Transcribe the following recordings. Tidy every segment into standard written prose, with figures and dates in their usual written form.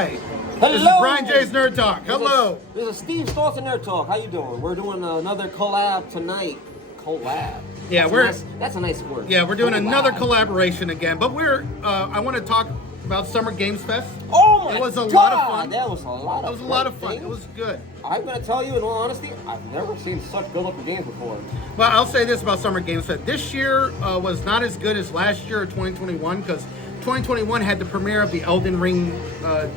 Hi. Hello. This is Brian J's Nerd Talk. Hello. This is Steve Stoltz Nerd Talk. How you doing? We're doing another collab tonight. Collab. Yeah, That's a nice word. Yeah, we're doing another collaboration again. But I want to talk about Summer Games Fest. Oh my God! It was a lot of fun. That was a lot of. It was a lot of fun. things. It was good. I'm gonna tell you, in all honesty, I've never seen such build-up for games before. Well, I'll say this about Summer Games Fest. This year was not as good as last year, 2021, because 2021 had the premiere of the Elden Ring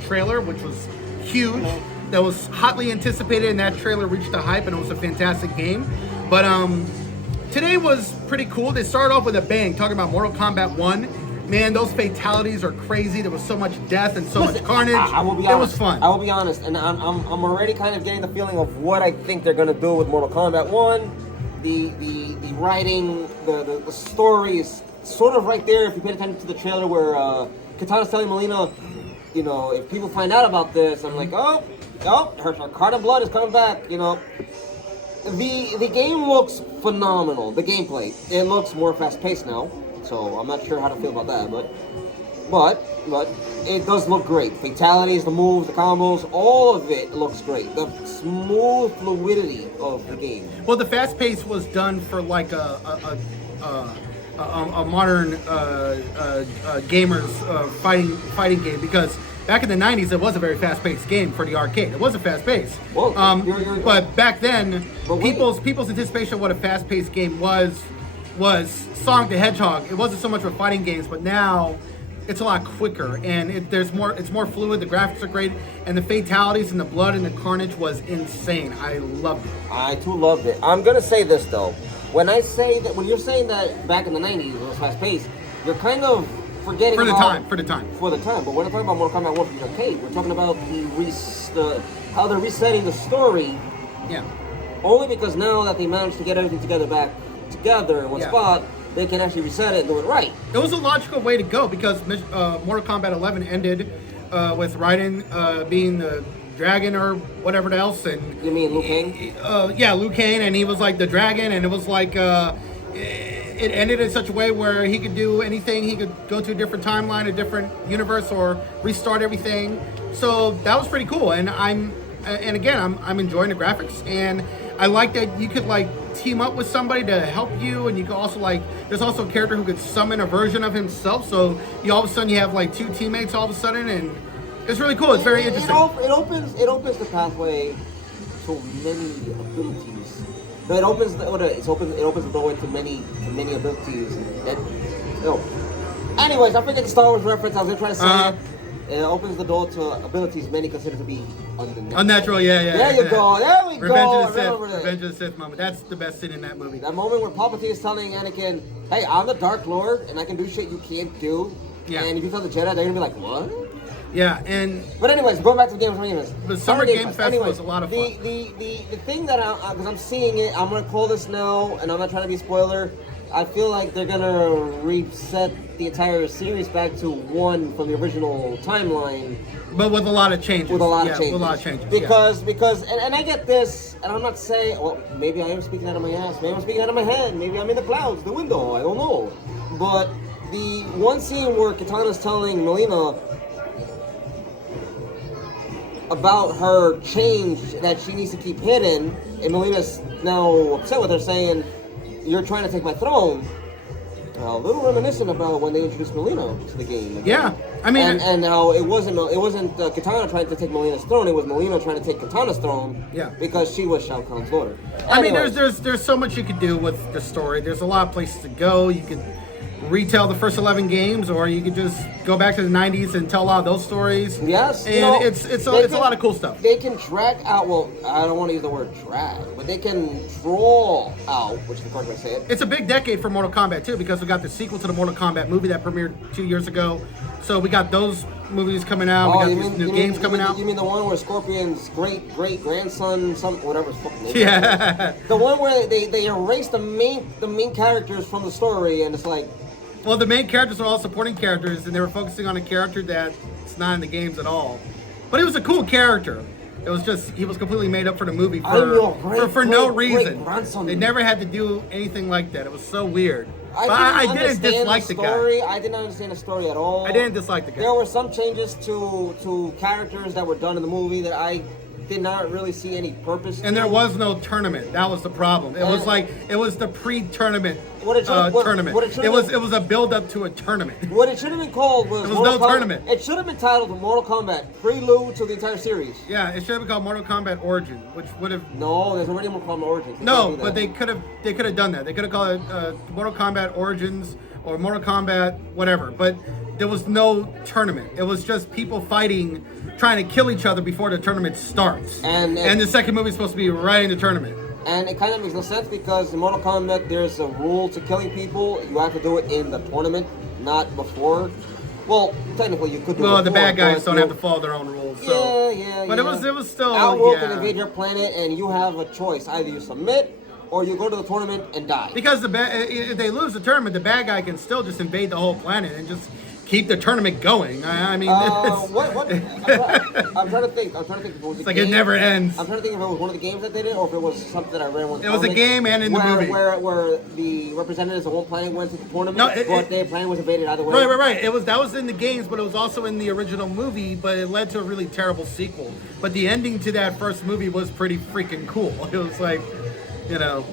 trailer, which was huge. That was hotly anticipated, and that trailer reached the hype, and it was a fantastic game. But today was pretty cool. They started off with a bang, talking about Mortal Kombat 1. Man, those fatalities are crazy. There was so much death and so much carnage. I will be honest. It was fun. I will be honest, and I'm already kind of getting the feeling of what I think they're gonna do with Mortal Kombat 1. The writing, the story is sort of right there. If you pay attention to the trailer where Katana's telling Melina, you know, if people find out about this, I'm like, oh, her card of blood is coming back. You know, the game looks phenomenal. The gameplay, it looks more fast-paced now. So I'm not sure how to feel about that, but it does look great. Fatalities, the moves, the combos, all of it looks great. The smooth fluidity of the game. Well, the fast pace was done for like a modern gamers fighting game, because back in the 90s it was a very fast paced game for the arcade. It was a fast pace. Well, but back then, people's anticipation of what a fast paced game was Sonic the Hedgehog. It wasn't so much for fighting games, but now it's a lot quicker, and it's more fluid. The graphics are great, and the fatalities and the blood and the carnage was insane. I loved it. I too loved it. I'm gonna say this though, when you're saying that back in the 90s it was fast paced, you're kind of forgetting For the time. But we're not talking about Mortal Kombat 1 from the arcade. We're talking about how they're resetting the story. Yeah. Only because now that they managed to get everything back together in one spot, they can actually reset it and do it right. It was a logical way to go, because Mortal Kombat 11 ended with Raiden being the dragon or whatever else, and you mean Liu Kang? Yeah, Liu Kang, and he was like the dragon, and it was like it ended in such a way where he could do anything. He could go to a different timeline, a different universe, or restart everything. So that was pretty cool, and I'm enjoying the graphics, and I like that you could like team up with somebody to help you, and you can also there's also a character who could summon a version of himself, so all of a sudden you have like two teammates all of a sudden, and it's really cool. It's very interesting. It opens the pathway to many abilities. But it opens the doorway to many abilities. Anyways, I forget the Star Wars reference. I was trying to say it. It opens the door to abilities many consider to be unnatural. Yeah. There you go. There we go. Revenge of the Sith moment. That's the best scene in that movie. That moment where Palpatine is telling Anakin, "Hey, I'm the Dark Lord, and I can do shit you can't do." Yeah. And if you tell the Jedi, they're gonna be like, "What?" Yeah, But anyways, going back to the Game The Summer Game Fest was a lot of fun. The thing that because I'm seeing it, I'm gonna call this now, and I'm not trying to be a spoiler. I feel like they're gonna reset the entire series back to one from the original timeline, but with a lot of changes. With a lot of changes. Because I get this, and I'm not saying. Well, maybe I am speaking out of my ass. Maybe I'm speaking out of my head. Maybe I'm in the clouds, the window. I don't know. But the one scene where Katana's telling Melina about her change that she needs to keep hidden, and Melina's now upset with her, saying, "You're trying to take my throne." A little reminiscent about when they introduced Melina to the game. Yeah, I mean, and how it wasn't Katana trying to take Melina's throne; it was Melina trying to take Katana's throne. Yeah, because she was Shao Kahn's daughter. I mean, there's so much you could do with the story. There's a lot of places to go. You could retell the first 11 games, or you could just go back to the 90s and tell a lot of those stories. Yes, and it's a lot of cool stuff. They can drag out. Well, I don't want to use the word drag, but they can draw out, which is the correct way to say it. It's a big decade for Mortal Kombat too, because we got the sequel to the Mortal Kombat movie that premiered 2 years ago. So we got those movies coming out. We got these new games coming out. You mean the one where Scorpion's great grandson, whatever his fucking name. Yeah. The one where they erase the main characters from the story, and it's like. Well, the main characters are all supporting characters, and they were focusing on a character that's not in the games at all. But he was a cool character. It was just, he was completely made up for the movie for no reason. They never had to do anything like that. It was so weird. I didn't dislike the story. guy. I did not understand the story at all. I didn't dislike the guy. There were some changes to characters that were done in the movie that I did not really see any purpose to. And there was no tournament. That was the problem. It was like it was the pre-tournament tournament. It was a build-up to a tournament. What it should have been called was There was no tournament. It should have been titled Mortal Kombat Prelude to the entire series. Yeah, it should have been called Mortal Kombat Origin, which would have. No, there's already Mortal Kombat Origins. No, but they could have done that. They could have called it Mortal Kombat Origins or Mortal Kombat whatever. But there was no tournament. It was just people fighting, trying to kill each other before the tournament starts. And the second movie is supposed to be right in the tournament. And it kind of makes no sense because in Mortal Kombat there's a rule to killing people. You have to do it in the tournament, not before. Well, technically you could do it before. The bad guys don't have to follow their own rules. So. Yeah. But it was still. Outworld can invade your planet, and you have a choice: either you submit or you go to the tournament and die. Because if they lose the tournament, the bad guy can still just invade the whole planet and just keep the tournament going. I mean, what? I'm trying to think. If it was it's like game. It never ends. I'm trying to think if it was one of the games that did it, or if it was something that I read in one of the It was a game and in the movie where the representatives of one planet went to the tournament, but their planet was invaded either way. Right. That was in the games, but it was also in the original movie. But it led to a really terrible sequel. But the ending to that first movie was pretty freaking cool. It was like, Damn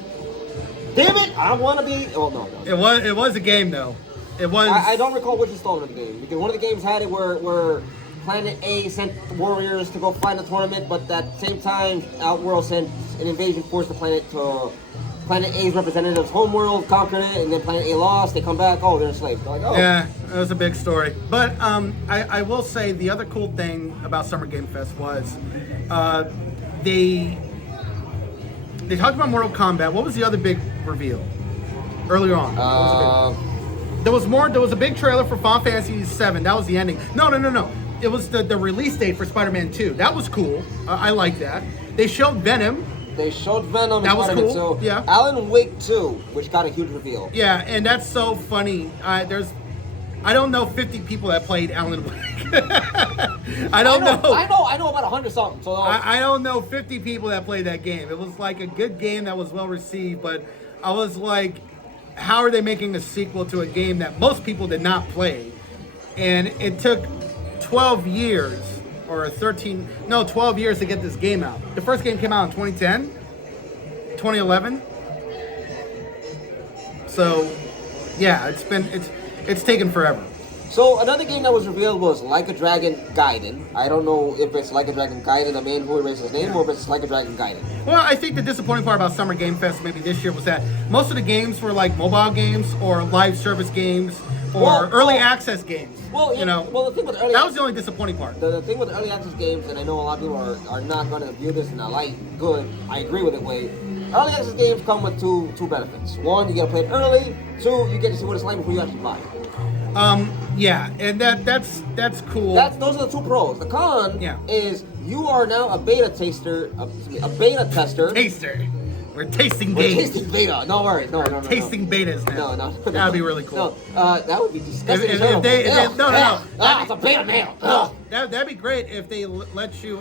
it! I want to be. Oh no. It was a game though. It was. I don't recall which installment of the game because one of the games had it where Planet A sent warriors to go fight in the tournament, but at the same time, Outworld sent an invasion force to Planet A's representatives' homeworld, conquered it, and then Planet A lost. They come back. Oh, they're enslaved. They're like, oh. Yeah, it was a big story. But I will say the other cool thing about Summer Game Fest was they talked about Mortal Kombat. What was the other big reveal earlier on? There was more. There was a big trailer for Final Fantasy VII. That was the ending. No. It was the release date for Spider-Man 2. That was cool. I like that. They showed Venom. That was cool. Yeah. Alan Wake 2, which got a huge reveal. Yeah, and that's so funny. I don't know 50 people that played Alan Wake. I know about 100 something. So I don't know 50 people that played that game. It was like a good game that was well received, but I was like, how are they making a sequel to a game that most people did not play? And it took 12 years or 12 years to get this game out. The first game came out in 2010, 2011. So, yeah, it's taken forever. So another game that was revealed was Like a Dragon Gaiden. I don't know if it's Like a Dragon Gaiden, the man who erased his name, or if it's Like a Dragon Gaiden. Well, I think the disappointing part about Summer Game Fest maybe this year was that most of the games were like mobile games or live service games or early access games. Well, the thing with early that was the only disappointing part. The thing with early access games, and I know a lot of people are not going to view this in a light good. I agree with it, Wade. Early access games come with two benefits. One, you get to play it early. Two, you get to see what it's like before you actually buy it. Yeah, and that's cool. Those are the two pros. The con is you are now a beta tester. Taster. We're tasting games. We're tasting beta. No worries. No. Tasting betas now. No. That'd be really cool. No, that would be disgusting. It's a beta now. That'd be great if they let you,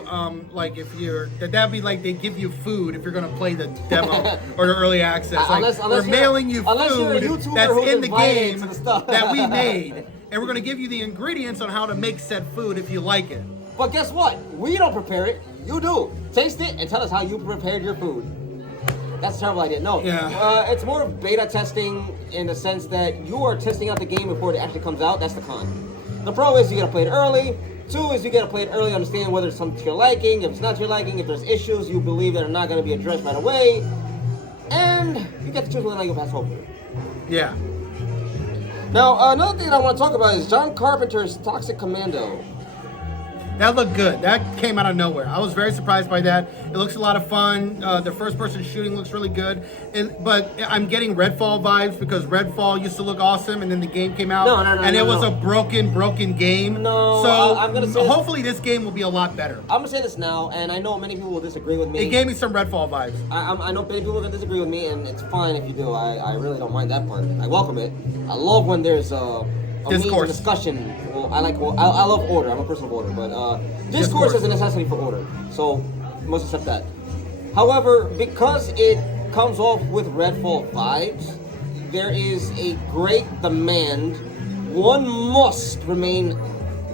that'd be like they give you food if you're gonna play the demo or the early access. We're mailing you food that's in the game that we made, and we're gonna give you the ingredients on how to make said food if you like it. But guess what? We don't prepare it. You do. Taste it and tell us how you prepared your food. That's a terrible idea. No, it's more of beta testing in the sense that you are testing out the game before it actually comes out. That's the con. The pro is you gotta play it early. Two is you gotta play it early, understand whether it's something to your liking, if it's not to your liking, if there's issues you believe that are not gonna be addressed right away, and you get to choose whether or not you'll pass over. Yeah. Now, another thing that I want to talk about is John Carpenter's Toxic Commando. That looked good. That came out of nowhere. I was very surprised by that. It looks a lot of fun. The first-person shooting looks really good. But I'm getting Redfall vibes because Redfall used to look awesome, and then the game came out, it was a broken game. No, so I'm gonna say hopefully this game will be a lot better. I'm gonna say this now, and I know many people will disagree with me. It gave me some Redfall vibes. I know many people are gonna disagree with me, and it's fine if you do. I really don't mind that part. I welcome it. I love when there's discourse. Discussion. I love order. I'm a person of order, but discourse is a necessity for order. So you must accept that. However, because it comes off with Redfall vibes, there is a great demand. One must remain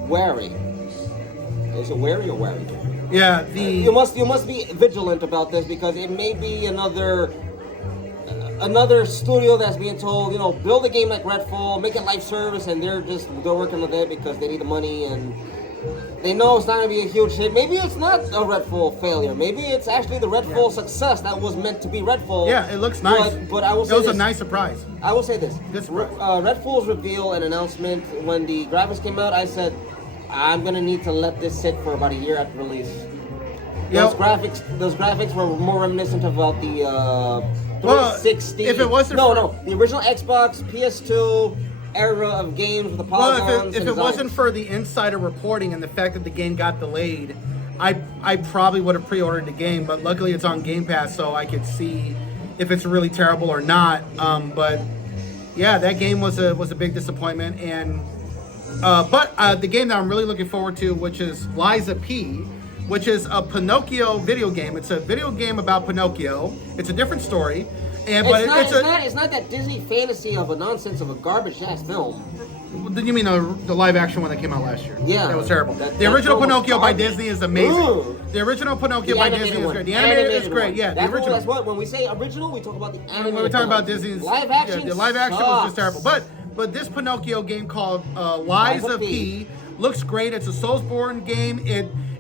wary. Is it wary or wary? Yeah, You must be vigilant about this because it may be another studio that's being told, build a game like Redfall, make it live service, and they're working on it because they need the money and they know it's not going to be a huge hit. Maybe it's not a Redfall failure. Maybe it's actually the Redfall success that was meant to be Redfall. Yeah, it looks nice. But I will say it was this. a nice surprise. I will say this. Good surprise. Redfall's reveal and announcement, when the graphics came out, I said, I'm going to need to let this sit for about a year after release. Those graphics were more reminiscent about the 360. If it wasn't the original Xbox, PS2 era of games with the polygons. Well, if it wasn't for the insider reporting and the fact that the game got delayed, I probably would have pre-ordered the game. But luckily, it's on Game Pass, so I could see if it's really terrible or not. But yeah, that game was a big disappointment. And but the game that I'm really looking forward to, which is Liza P, which is a Pinocchio video game. It's a video game about Pinocchio. It's a different story. It's not that Disney fantasy of a nonsense of a garbage ass film. You mean the live action one that came out last year? Yeah, that was terrible. The original Pinocchio by Disney is amazing. Ooh. The original Pinocchio by Disney is great. The animated is great. Yeah, the original. That's what when we say original, we talk about the animated. When we talk about Disney's live action, the live action was just terrible. But this Pinocchio game called Liza P looks great. It's a Soulsborne game.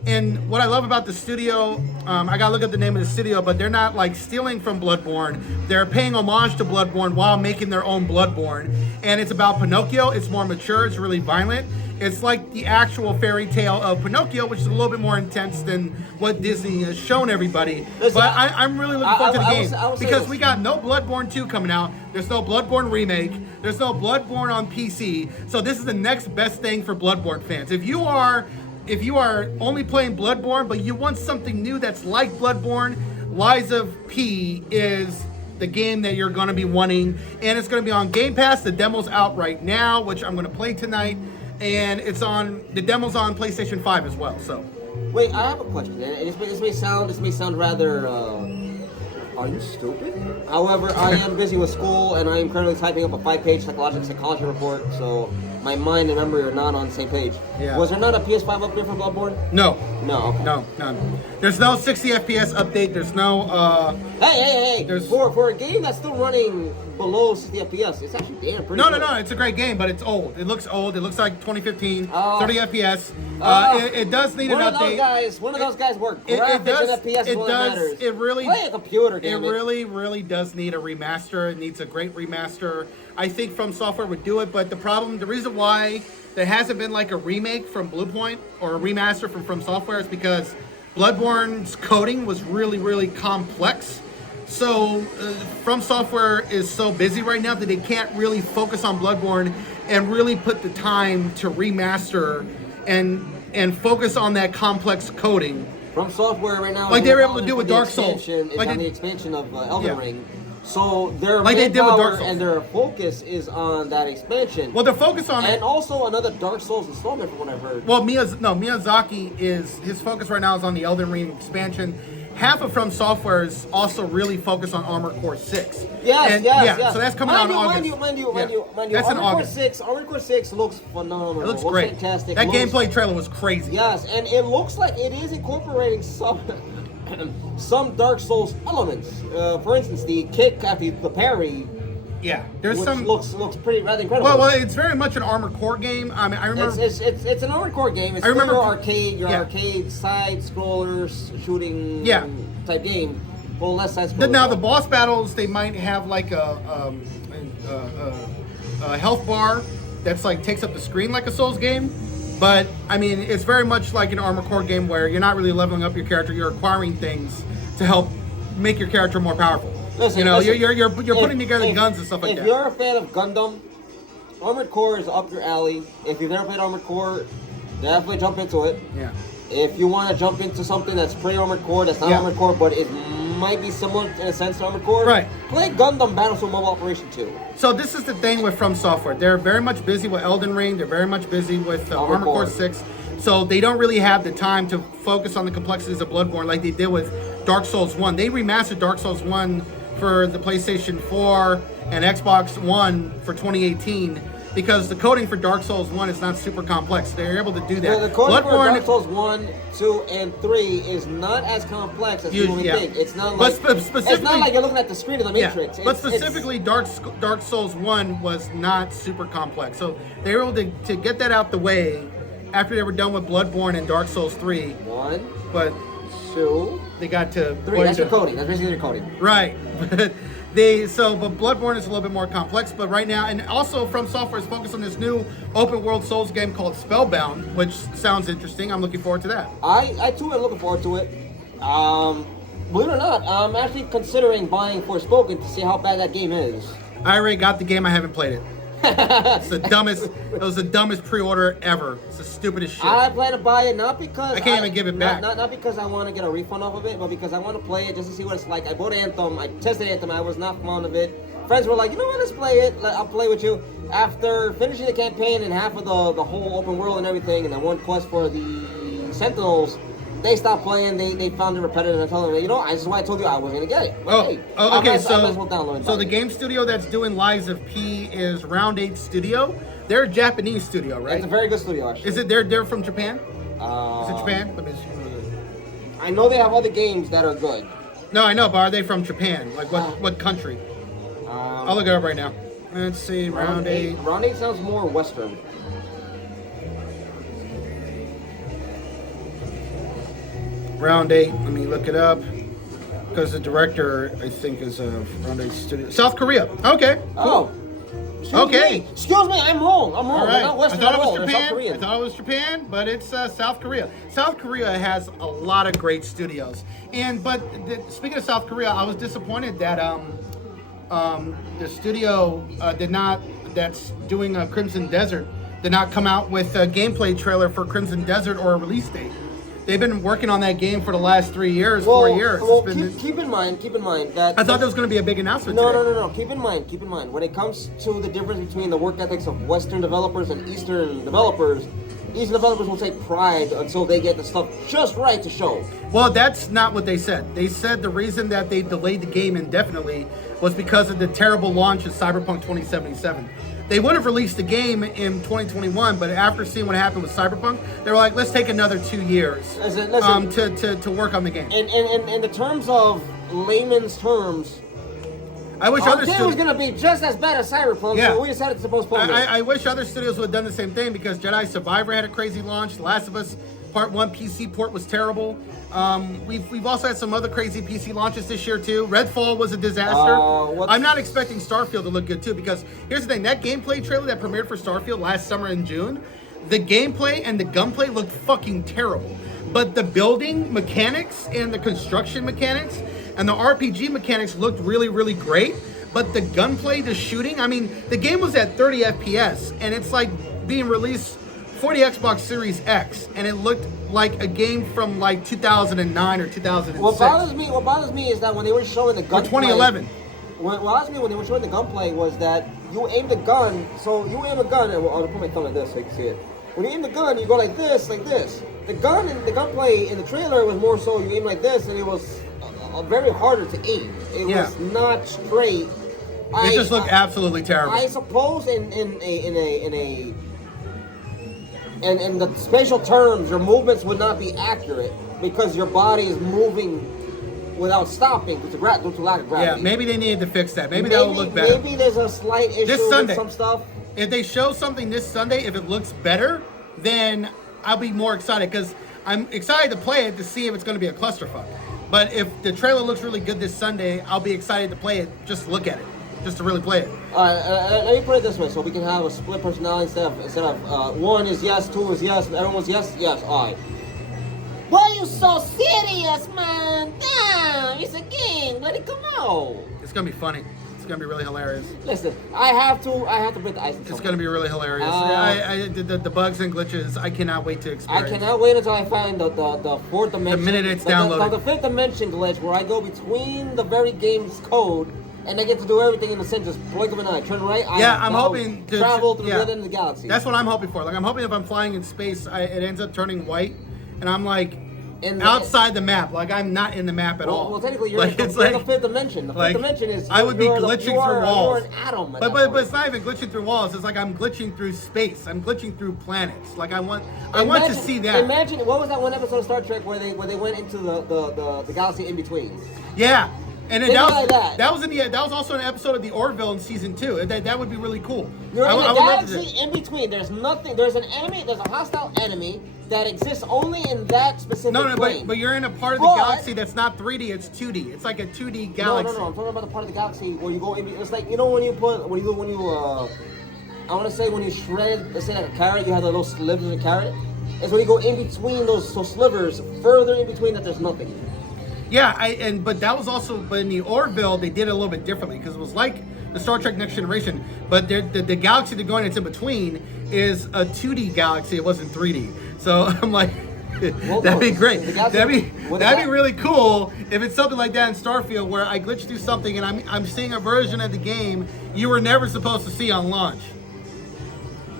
And what I love about the studio, I gotta look up the name of the studio, but they're not like stealing from Bloodborne. They're paying homage to Bloodborne while making their own Bloodborne. And it's about Pinocchio. It's more mature. It's really violent. It's like the actual fairy tale of Pinocchio, which is a little bit more intense than what Disney has shown everybody. Listen, but I'm really looking forward to the game I will say because this. we got no Bloodborne 2 coming out. There's no Bloodborne remake. There's no Bloodborne on PC. So this is the next best thing for Bloodborne fans. If you are only playing Bloodborne, but you want something new that's like Bloodborne, Liza P is the game that you're going to be wanting. And it's going to be on Game Pass. The demo's out right now, which I'm going to play tonight. And the demo's on PlayStation 5 as well. So, wait, I have a question. This may sound rather. Are you stupid? However, I am busy with school, and I am currently typing up a 5-page psychology report. So my mind and memory are not on the same page. Yeah. Was there not a PS5 upgrade for Bloodborne? No. No. Okay. No, none. There's no 60 FPS update. There's no. Hey! For a game that's still running below 60 FPS, it's actually pretty good. No. It's a great game, but it's old. It looks old. It looks like 2015, 30 FPS. It does need an update. One of those guys work graphics and FPS is what matters. It really. Play a computer game. It really does need a remaster. It needs a great remaster. I think From Software would do it, but the reason why there hasn't been like a remake from Bluepoint or a remaster from Software is because Bloodborne's coding was really complex. So From Software is so busy right now that they can't really focus on Bloodborne and really put the time to remaster and focus on that complex coding. From Software right now, like they were able to do with Dark Souls, the expansion of Elden Ring. So their they did with Dark Souls, and their focus is on that expansion. Well, their focus on and also another Dark Souls installment, from what I've heard. Well, Miyazaki his focus right now is on the Elden Ring expansion. Half of From Software is also really focused on Armored Core 6. Yes. So that's coming out in August. Mind you. That's in August. Armored Core 6 looks phenomenal. It looks great. Fantastic. That gameplay trailer was crazy. Yes, and it looks like it is incorporating some Dark Souls elements. For instance, the kick after the parry. Yeah, there's some looks pretty rather incredible. Well, it's very much an Armored Core game. I mean, I remember it's an Armored Core game. It's your arcade side scrollers shooting type game. Well, less side scrollers. Now the boss battles, they might have like a health bar that's like takes up the screen like a Souls game. But I mean, it's very much like an Armored Core game where you're not really leveling up your character. You're acquiring things to help make your character more powerful. Listen, you're putting together guns and stuff like that. If you're a fan of Gundam, Armored Core is up your alley. If you've never played Armored Core, definitely jump into it. Yeah. If you want to jump into something that's pre-Armored Core, that's not Armored Core, but it might be similar in a sense to Armored Core, right? Play Gundam Battlefield Mobile Operation 2. So this is the thing with From Software. They're very much busy with Elden Ring. They're very much busy with Armored Core 6. So they don't really have the time to focus on the complexities of Bloodborne like they did with Dark Souls 1. They remastered Dark Souls 1 for the PlayStation 4 and Xbox One for 2018 because the coding for Dark Souls 1 is not super complex. They're able to do that. The coding for Dark Souls 1, 2, and 3 is not as complex as people think. It's not like it's not like you're looking at the screen of the Matrix. But specifically, Dark Souls 1 was not super complex. So they were able to get that out the way after they were done with Bloodborne and Dark Souls 3. 1, but 2, they got to 3. That's your coding. That's basically your coding. Right. But Bloodborne is a little bit more complex. But right now, and also From Software is focused on this new open world Souls game called Spellbound, which sounds interesting. I'm looking forward to that. I too am looking forward to it. Believe it or not, I'm actually considering buying Forspoken to see how bad that game is. I already got the game. I haven't played it. It's the dumbest. It was the dumbest pre-order ever. It's the stupidest shit. I plan to buy it not because I can't even give it back. Not because I want to get a refund off of it, but because I want to play it just to see what it's like. I bought Anthem. I tested Anthem. I was not fond of it. Friends were like, you know what? Let's play it. I'll play with you. After finishing the campaign and half of the whole open world and everything, and then one quest for the Sentinels, they stopped playing. They found it repetitive. I told them, this is why I told you I was gonna get it. Okay. So the game studio that's doing Lies of P is Round 8 Studio. They're a Japanese studio, right? It's a very good studio, actually. Is it? They're from Japan. Is it Japan? Let me see. I know they have other games that are good. No, I know, but are they from Japan? Like what country? I'll look it up right now. Let's see. Round 8. Round 8 sounds more Western. Round 8. Let me look it up because the director, I think, is Round 8 Studio. South Korea. Okay. Cool. Okay. Excuse me. I'm wrong. I'm wrong. All right. Not Western I thought it was South Japan. Korean. I thought it was Japan, but it's South Korea. South Korea has a lot of great studios. Speaking of South Korea, I was disappointed that the studio that's doing Crimson Desert did not come out with a gameplay trailer for Crimson Desert or a release date. They've been working on that game for the last 4 years. Well, keep in mind that I thought there was going to be a big announcement. No. Keep in mind. When it comes to the difference between the work ethics of Western developers and Eastern developers will take pride until they get the stuff just right to show. Well, that's not what they said. They said the reason that they delayed the game indefinitely was because of the terrible launch of Cyberpunk 2077. They would have released the game in 2021, but after seeing what happened with Cyberpunk, they were like, let's take another 2 years to work on the game. In the terms of layman's terms, I wish other studios was going to be just as bad as Cyberpunk, so we decided to postpone it. I wish other studios would have done the same thing because Jedi Survivor had a crazy launch. The Last of Us Part 1 PC port was terrible. We've also had some other crazy PC launches this year too. Redfall was a disaster. I'm not expecting Starfield to look good too because here's the thing, that gameplay trailer that premiered for Starfield last summer in June, the gameplay and the gunplay looked fucking terrible. But the building mechanics and the construction mechanics and the RPG mechanics looked really, really great. But the gunplay, the shooting, I mean, the game was at 30 FPS and it's like being released for the Xbox Series X, and it looked like a game from like 2009 or 2006. What bothers me is that when they were showing the gunplay, 2011. What bothers me when they were showing the gunplay was that you aim the gun. So you aim a gun, and I'll put my thumb like this so you can see it. When you aim the gun, you go like this, like this. The gun and the gunplay in the trailer was more so you aim like this, and it was very harder to aim. It was not straight. It just looked absolutely terrible. I suppose in the spatial terms, your movements would not be accurate because your body is moving without stopping due to lack of gravity. Yeah, maybe they needed to fix that. Maybe that will look better. Maybe there's a slight issue this Sunday, with some stuff. If they show something this Sunday, if it looks better, then I'll be more excited because I'm excited to play it to see if it's going to be a clusterfuck. But if the trailer looks really good this Sunday, I'll be excited to play it, just to look at it. Just to really play it. Let me put it this way, so we can have a split personality instead of one is yes, two is yes, everyone's yes, all right. Why you so serious, man? Damn, it's a game. Let it come out. It's gonna be funny. It's gonna be really hilarious. Listen, I have to break the ice. It's gonna be really hilarious. The bugs and glitches. I cannot wait to experience. I cannot wait until I find the fourth dimension. The minute it's downloaded. The fifth dimension glitch where I go between the very game's code. And I get to do everything in the center, just blink of an eye, turn right. I'm hoping to travel to the other end of the galaxy. That's what I'm hoping for. Like I'm hoping if I'm flying in space, it ends up turning white, and I'm like, outside the map. Like I'm not in the map at all. Well, technically, you're, like, in the fifth dimension. The fifth dimension is I would be glitching through walls. You're an atom. But it's not even glitching through walls. It's like I'm glitching through space. I'm glitching through planets. Like I want to see that. Imagine what was that one episode of Star Trek where they went into the galaxy in between? Yeah. And then that was also an episode of the Orville in season 2. That would be really cool. You're in the galaxy in between. There's nothing. There's an enemy. There's a hostile enemy that exists only in that specific plane. But you're in a part of the galaxy that's not 3D. It's 2D. It's like a 2D galaxy. No. I'm talking about the part of the galaxy where you go in. It's like when you I want to say when you shred, let's say like a carrot, you have the little slivers of a carrot. It's when you go in between those slivers, further in between that there's nothing. Yeah, but that was also, but in the Orville they did it a little bit differently because it was like the Star Trek Next Generation, but the galaxy they're going into between is a 2D galaxy. It wasn't 3D. So I'm like, that'd be great. That'd be really cool if it's something like that in Starfield where I glitch through something and I'm seeing a version of the game you were never supposed to see on launch.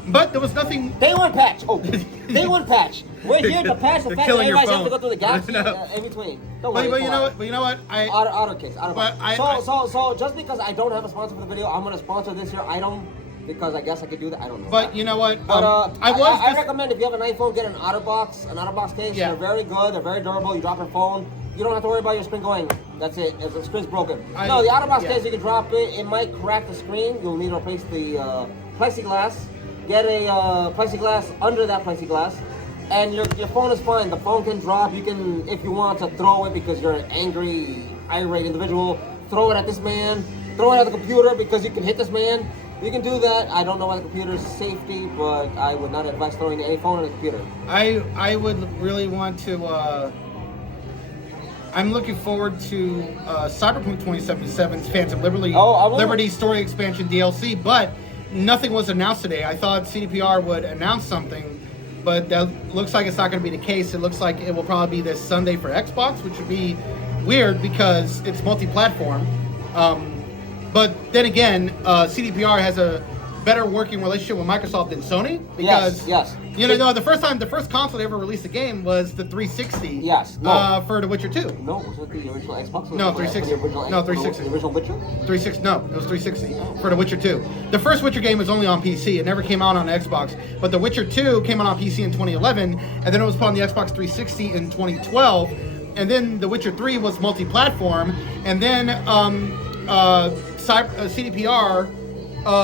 But there was nothing. Day one patch. Oh, day one patch. We're here to patch the fact that everybody's have to go through the galaxy in between. Don't worry, but you know what? Auto kicks. So just because I don't have a sponsor for the video, I'm gonna sponsor this here item because I guess I could do that. I don't know. But you know what? But I recommend if you have an iPhone, get an OtterBox case. Yeah. They're very good. They're very durable. You drop your phone. You don't have to worry about your screen going. That's it. If the screen's broken. The OtterBox case, you can drop it. It might crack the screen. You'll need to replace the plexiglass. Get a plexiglass under that plexiglass, and your phone is fine. The phone can drop. You can, if you want to throw it because you're an angry, irate individual, throw it at this man. Throw it at the computer because you can hit this man. You can do that. I don't know why the computer's safety, but I would not advise throwing any phone at the computer. I would really want to. I'm looking forward to Cyberpunk 2077's Phantom Liberty story expansion DLC, but nothing was announced today. I thought CDPR would announce something, but that looks like it's not going to be the case. It looks like it will probably be this Sunday for Xbox, which would be weird because it's multi-platform. But then again, CDPR has a better working relationship with Microsoft than Sony because yes. The first console they ever released a game was the 360. Yes. For The Witcher 2. No, was it the original Xbox? No, 360. No, 360. The original Witcher? 360. No, it was 360 for The Witcher 2. The first Witcher game was only on PC. It never came out on Xbox. But The Witcher 2 came out on PC in 2011, and then it was put on the Xbox 360 in 2012. And then The Witcher 3 was multi-platform, and then CDPR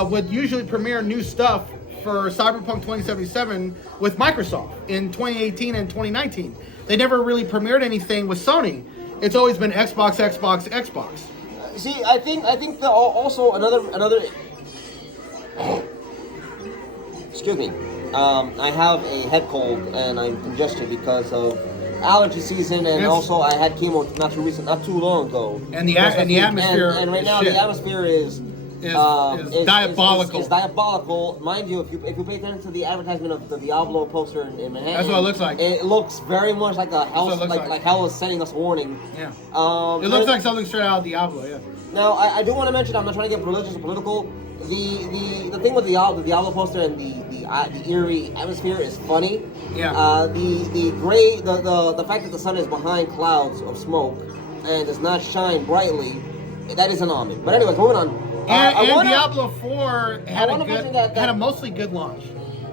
would usually premiere new stuff for Cyberpunk 2077 with Microsoft in 2018 and 2019. They never really premiered anything with Sony. It's always been Xbox. See, I think that also another. Excuse me. I have a head cold and I'm congested because of allergy season, and also I had chemo not too long ago. And the atmosphere. And right now the atmosphere is diabolical. It's diabolical, mind you. If you pay attention to the advertisement of the Diablo poster in Manhattan, that's what it looks like. It looks very much like a hell, like hell is sending us warning. Yeah. It looks like something straight out of Diablo. Yeah. Now I do want to mention, I'm not trying to get religious or political. The thing with the Diablo poster and the eerie atmosphere is funny. Yeah. The fact that the sun is behind clouds of smoke and does not shine brightly, that is an omen. But anyways, moving on. And Diablo 4 had a mostly good launch.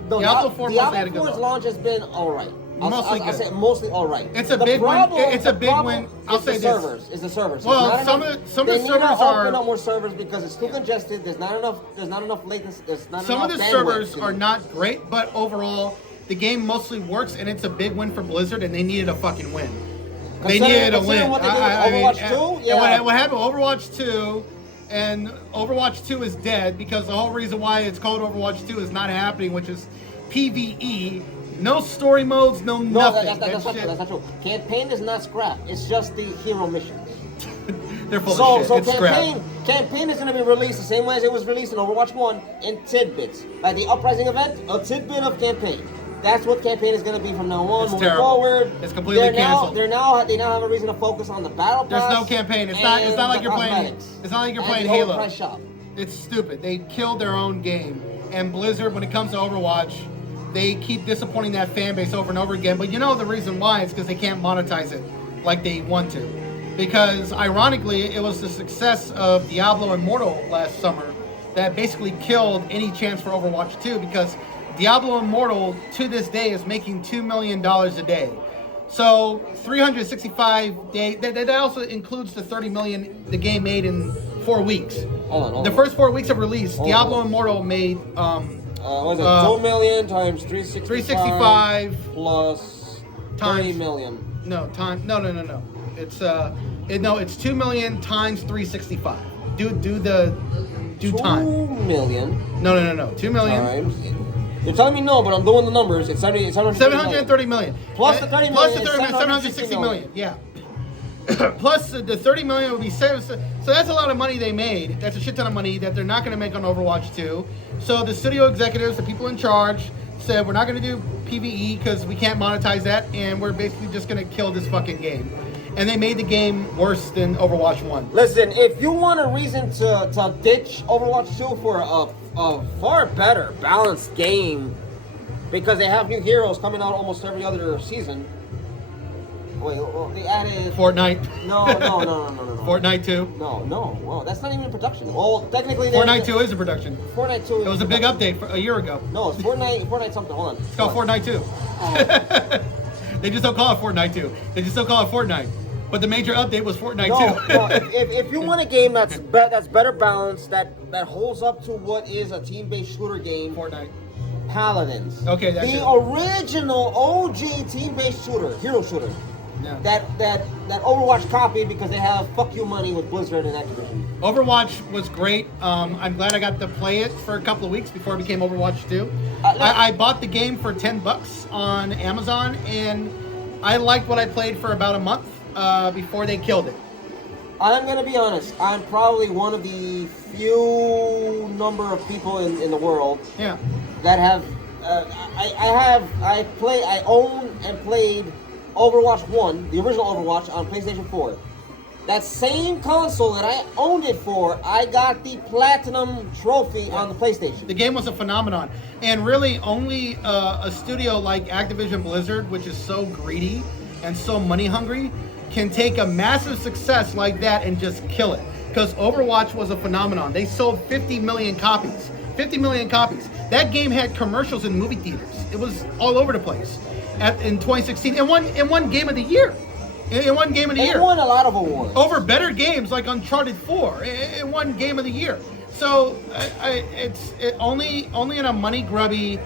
Diablo 4's launch has been all right. I'll say mostly all right. It's a big win. It's a big win. I'll say this. It's the servers. Well, some of the servers are. Open up more servers because it's too congested. There's not enough latency. Some of the servers are not great, but overall, the game mostly works, and it's a big win for Blizzard, and they needed a fucking win. They needed a win. What they did with Overwatch 2? Yeah. What happened with Overwatch 2? And Overwatch 2 is dead because the whole reason why it's called Overwatch 2 is not happening, which is PvE. No story modes, nothing. That's not true. Campaign is not scrap. It's just the hero missions. They're full of shit. It's campaign is going to be released the same way as it was released in Overwatch 1 in tidbits. Like the Uprising event, a tidbit of campaign. That's what campaign is going to be from now on. Moving forward, it's completely canceled. They now have a reason to focus on the battle pass. There's no campaign. It's not like you're playing. It's not like you're playing Halo. Price shop. It's stupid. They killed their own game. And Blizzard, when it comes to Overwatch, they keep disappointing that fan base over and over again. But you know the reason why is because they can't monetize it like they want to. Because ironically, it was the success of Diablo Immortal last summer that basically killed any chance for Overwatch 2, because Diablo Immortal to this day is making $2 million a day. So 365 days, that also includes the 30 million the game made in 4 weeks. Hold on. The first 4 weeks of release, Diablo Immortal made what is it? 2 million times 365 plus 30 million. No. It's 2 million times 365. Do 2 time. million. No. 2 million Times. You're telling me no, but I'm doing the numbers. It's 730 million. Plus the 30 Plus million the 30 is million, 760 million. Yeah. Plus the 30 million would be so that's a lot of money they made. That's a shit ton of money that they're not going to make on Overwatch 2. So the studio executives, the people in charge, said we're not going to do PvE because we can't monetize that, and we're basically just going to kill this fucking game. And they made the game worse than Overwatch 1. Listen, if you want a reason to ditch Overwatch 2 for a far better balanced game, because they have new heroes coming out almost every other season. Wait, well, they added Fortnite. No. Fortnite 2. No. Well, that's not even in production. Well, technically, Fortnite 2 is in production. Fortnite 2. It was a big update a year ago. No, it's Fortnite something. Hold on. It's called Fortnite 2. They just don't call it Fortnite 2. They just don't call it Fortnite. But the major update was Fortnite 2. No. If you want a game that's better balanced, that holds up to what is a team-based shooter game, Fortnite. Paladins. Okay, that's the it. original OG team-based shooter, hero shooter. Yeah. That Overwatch copied because they have fuck you money with Blizzard and Activision. Overwatch was great. I'm glad I got to play it for a couple of weeks before it became Overwatch 2. I bought the game for $10 on Amazon, and I liked what I played for about a month before they killed it. I'm gonna be honest. I'm probably one of the few number of people in the world that have. I own and played Overwatch 1, the original Overwatch, on PlayStation 4. That same console that I owned it for, I got the Platinum Trophy on the PlayStation. The game was a phenomenon. And really only a studio like Activision Blizzard, which is so greedy and so money hungry, can take a massive success like that and just kill it. Because Overwatch was a phenomenon. They sold 50 million copies. 50 million copies. That game had commercials in movie theaters. It was all over the place. In 2016, it won Game of the Year. It won Game of the Year. It won a lot of awards. Over better games like Uncharted 4. It won Game of the Year. So it's only in a money grubby,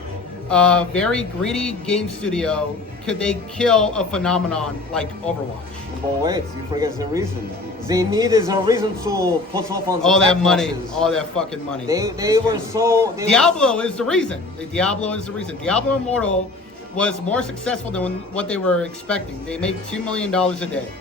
very greedy game studio could they kill a phenomenon like Overwatch. But wait, you forget the reason. They needed a reason to put off on all that money, all that fucking money. They were so. Diablo is the reason. Diablo is the reason. Diablo Immortal was more successful than what they were expecting. They made $2 million a day.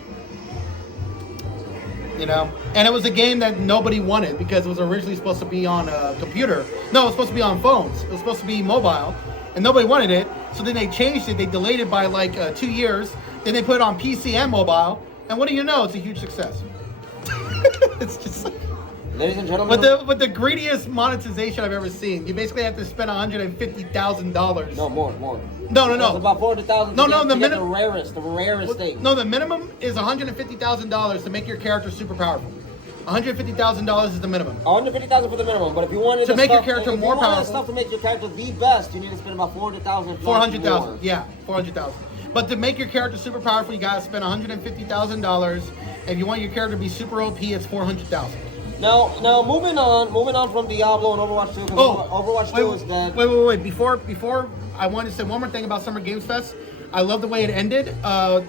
You know, and it was a game that nobody wanted because it was originally supposed to be on a computer. No, it was supposed to be on phones. It was supposed to be mobile, and nobody wanted it. So then they changed it. They delayed it by like 2 years. Then they put it on PC and mobile, and what do you know? It's a huge success. It's just like, ladies and gentlemen, with the greediest monetization I've ever seen. You basically have to spend $150,000. No, more. No. It's about $400,000. No, the minimum. The rarest thing. No, the minimum is $150,000 to make your character super powerful. $150,000 is the minimum. $150,000 for the minimum, but if you wanted to make your character more powerful, stuff to make your character the best, you need to spend about $400,000. $400,000, yeah, $400,000. But to make your character super powerful, you gotta spend $150,000. If you want your character to be super OP, it's $400,000. Now, moving on from Diablo and Overwatch 2. Overwatch 2 is dead. Wait. Before I wanted to say one more thing about Summer Games Fest. I love the way it ended.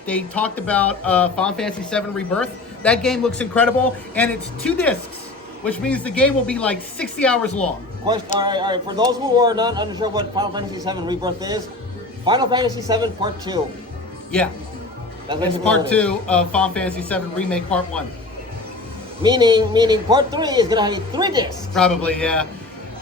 They talked about Final Fantasy VII Rebirth. That game looks incredible, and it's 2 discs, which means the game will be like 60 hours long. All right. For those who are not unsure what Final Fantasy VII Rebirth is, Final Fantasy VII Part 2. Yeah. It's Part 2 of Final Fantasy VII Remake Part 1. Meaning Part 3 is going to have 3 discs. Probably, yeah.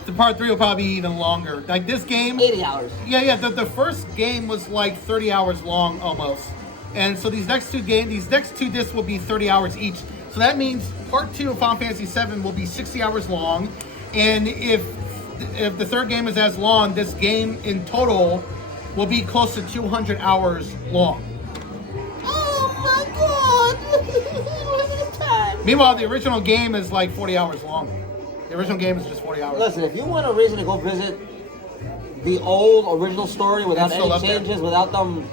The Part 3 will probably be even longer. Like this game... 80 hours. Yeah. The first game was like 30 hours long almost. And so these next 2 discs will be 30 hours each. So that means Part 2 of Final Fantasy VII will be 60 hours long. And if if the third game is as long, this game in total will be close to 200 hours long. Oh my god! It was time. Meanwhile, the original game is like 40 hours long. The original game is just 40 hours. Listen, if you want a reason to go visit the old original story without It's still any up there. changes, without them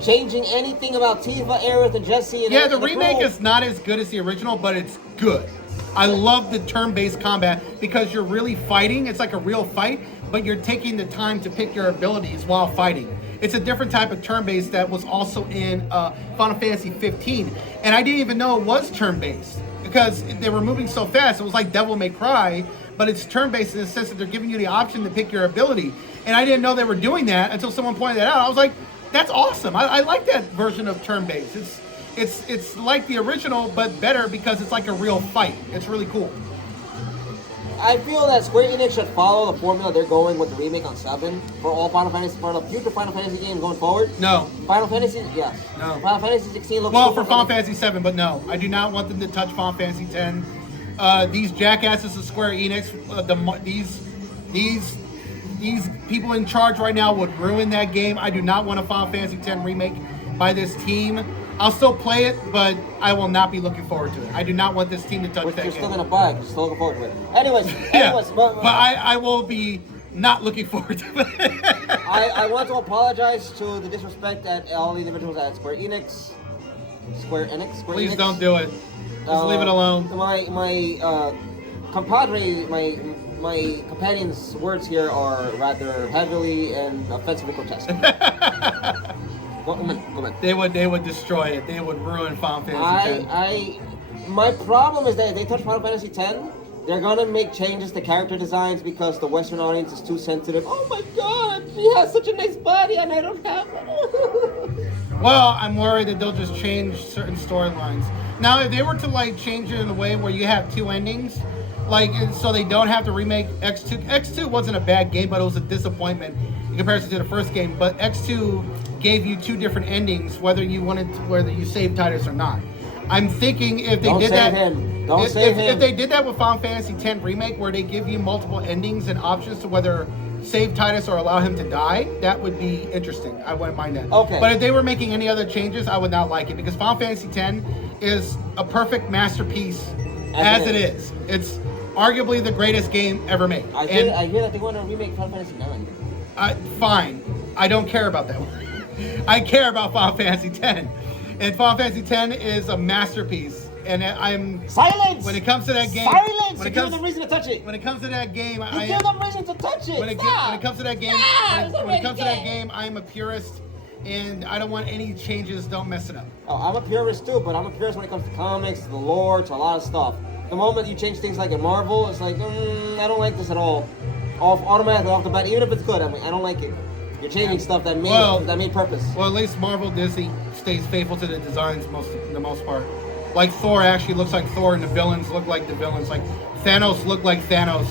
changing anything about Tifa, Aerith, and Jesse, and Yeah, the and remake crew, is not as good as the original, but it's good. I love the turn-based combat because you're really fighting. It's like a real fight, but you're taking the time to pick your abilities while fighting. It's a different type of turn-based that was also in Final Fantasy 15, and I didn't even know it was turn-based because they were moving so fast. It was like Devil May Cry, but it's turn-based in the sense that they're giving you the option to pick your ability. And I didn't know they were doing that until someone pointed that out. I was like, that's awesome. I like that version of turn-based. It's like the original, but better because it's like a real fight. It's really cool. I feel that Square Enix should follow the formula they're going with the remake on 7 for all Final Fantasy, for the future Final Fantasy games going forward. No. Final Fantasy, yes. No. Final Fantasy 16 looks Well, super for Final funny. Fantasy 7, but no. I do not want them to touch Final Fantasy 10. These jackasses of Square Enix, these people in charge right now would ruin that game. I do not want a Final Fantasy 10 remake by this team. I'll still play it, but I will not be looking forward to it. I do not want this team to touch Which that you're game. still gonna buy, 'cause you're still looking forward to it. Anyways, Yeah, but, but I will be not looking forward to it. I want to apologize to the disrespect that all the individuals at Square Enix. Square Please Enix. don't do it. Just leave it alone. My compadre, my companion's words here are rather heavily and offensively grotesque. Go on. They would destroy it. They would ruin Final Fantasy 10. My problem is that if they touch Final Fantasy X, they're gonna make changes to character designs because the Western audience is too sensitive. Oh my god, she has such a nice body and I don't have one. Well, I'm worried that they'll just change certain storylines. Now, if they were to like change it in a way where you have two endings, like so they don't have to remake X2. X2 wasn't a bad game, but it was a disappointment in comparison to the first game. But X2 gave you two different endings, whether you saved Titus or not. I'm thinking if they Don't did save that, him. Don't save him. if they did that with Final Fantasy X remake, where they give you multiple endings and options to whether save Titus or allow him to die, that would be interesting. I wouldn't mind that. Okay. But if they were making any other changes, I would not like it because Final Fantasy X is a perfect masterpiece as it is. It's arguably the greatest game ever made. I hear that they want to remake Final Fantasy 9. Fine. I don't care about that one. I care about Final Fantasy X. And Final Fantasy X is a masterpiece. And I'm Silence! when it comes to that game. Silence! When You it give comes them reason to touch it. when it comes to that game, You give them reason to touch it. when it comes to that game, I'm a purist, and I don't want any changes. Don't mess it up. Oh, I'm a purist too, but I'm a purist when it comes to comics, to the lore, to a lot of stuff. The moment you change things like in Marvel, it's like, I don't like this at all. Automatically off the bat, even if it's good, I don't like it. You're changing stuff that made purpose. Well, at least Marvel Disney stays faithful to the designs the most part. Like Thor actually looks like Thor, and the villains look like the villains. Like Thanos looked like Thanos.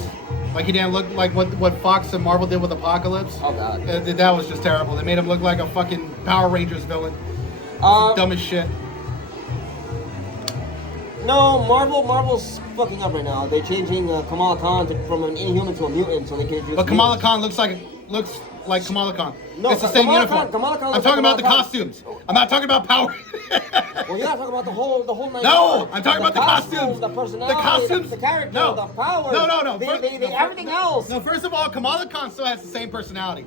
Like he didn't look like what Fox and Marvel did with Apocalypse. Oh god. That was just terrible. They made him look like a fucking Power Rangers villain. Dumb as shit. No, Marvel's fucking up right now. They're changing Kamala Khan from an inhuman to a mutant, so they can introduce. But Kamala Khan looks like Kamala Khan. No, it's the same Kamala uniform. Khan- Kamala Khan I'm looks talking like about the Kamala Khan. costumes. I'm not talking about power. Well, you're not talking about the whole night. No, I'm talking about the costume, costumes. the personality, The costumes. the character, No. the power. No. Everything else. No, first of all, Kamala Khan still has the same personality.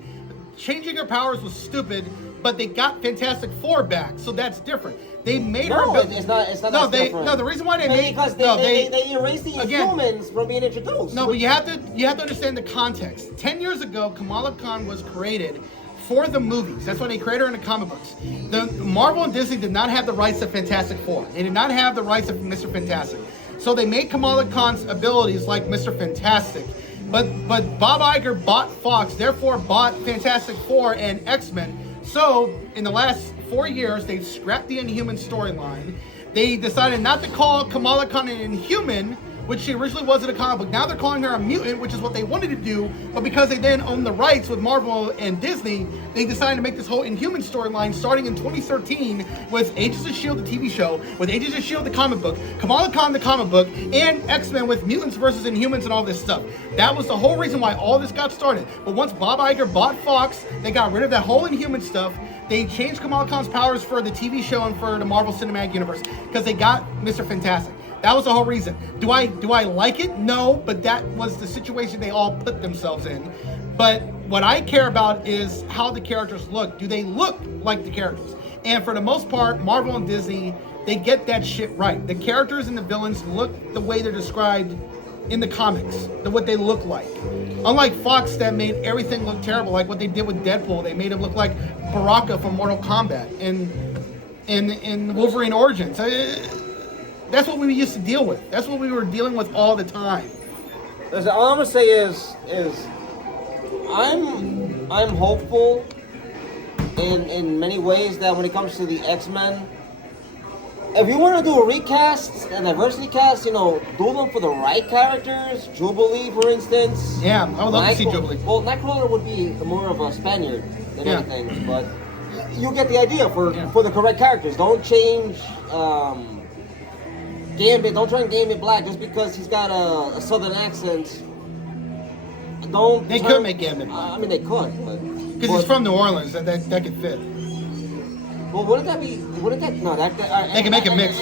Changing her powers was stupid, but they got Fantastic Four back, so that's different. They made her. It's not. No, that different. the reason why they made because they erased the humans from being introduced. No, but you have to understand the context. 10 years ago, Kamala Khan was created for the movies. That's why they created her in the comic books. The Marvel and Disney did not have the rights to Fantastic Four. They did not have the rights of Mr. Fantastic. So they made Kamala Khan's abilities like Mr. Fantastic. But Bob Iger bought Fox, therefore bought Fantastic Four and X-Men. So in the last 4 years, they've scrapped the Inhuman storyline. They decided not to call Kamala Khan an Inhuman, which she originally was in a comic book. Now they're calling her a mutant, which is what they wanted to do, but because they then own the rights with Marvel and Disney, they decided to make this whole Inhuman storyline starting in 2013 with Agents of S.H.I.E.L.D., the TV show, with Agents of S.H.I.E.L.D., the comic book, Kamala Khan, the comic book, and X-Men with mutants versus Inhumans and all this stuff. That was the whole reason why all this got started. But once Bob Iger bought Fox, they got rid of that whole Inhuman stuff. They changed Kamala Khan's powers for the TV show and for the Marvel Cinematic Universe because they got Mr. Fantastic. That was the whole reason. Do I like it? No, but that was the situation they all put themselves in. But what I care about is how the characters look. Do they look like the characters? And for the most part, Marvel and Disney, they get that shit right. The characters and the villains look the way they're described in the comics, what they look like. Unlike Fox that made everything look terrible, like what they did with Deadpool. They made him look like Baraka from Mortal Kombat in Wolverine Origins. That's what we used to deal with. That's what we were dealing with all the time. Listen, all I'm gonna say is I'm hopeful in many ways that when it comes to the X-Men, if you want to do a recast, a diversity cast, do them for the right characters. Jubilee, for instance. Yeah, I would love to see Jubilee. Well, Nightcrawler would be more of a Spaniard than anything, but you get the idea for the correct characters. Don't change Gambit. Don't turn Gambit black just because he's got a southern accent. They could make Gambit black. I mean, they could, because he's from New Orleans, that could fit. Well, wouldn't that be? Wouldn't that? No, that. They can make it mixed.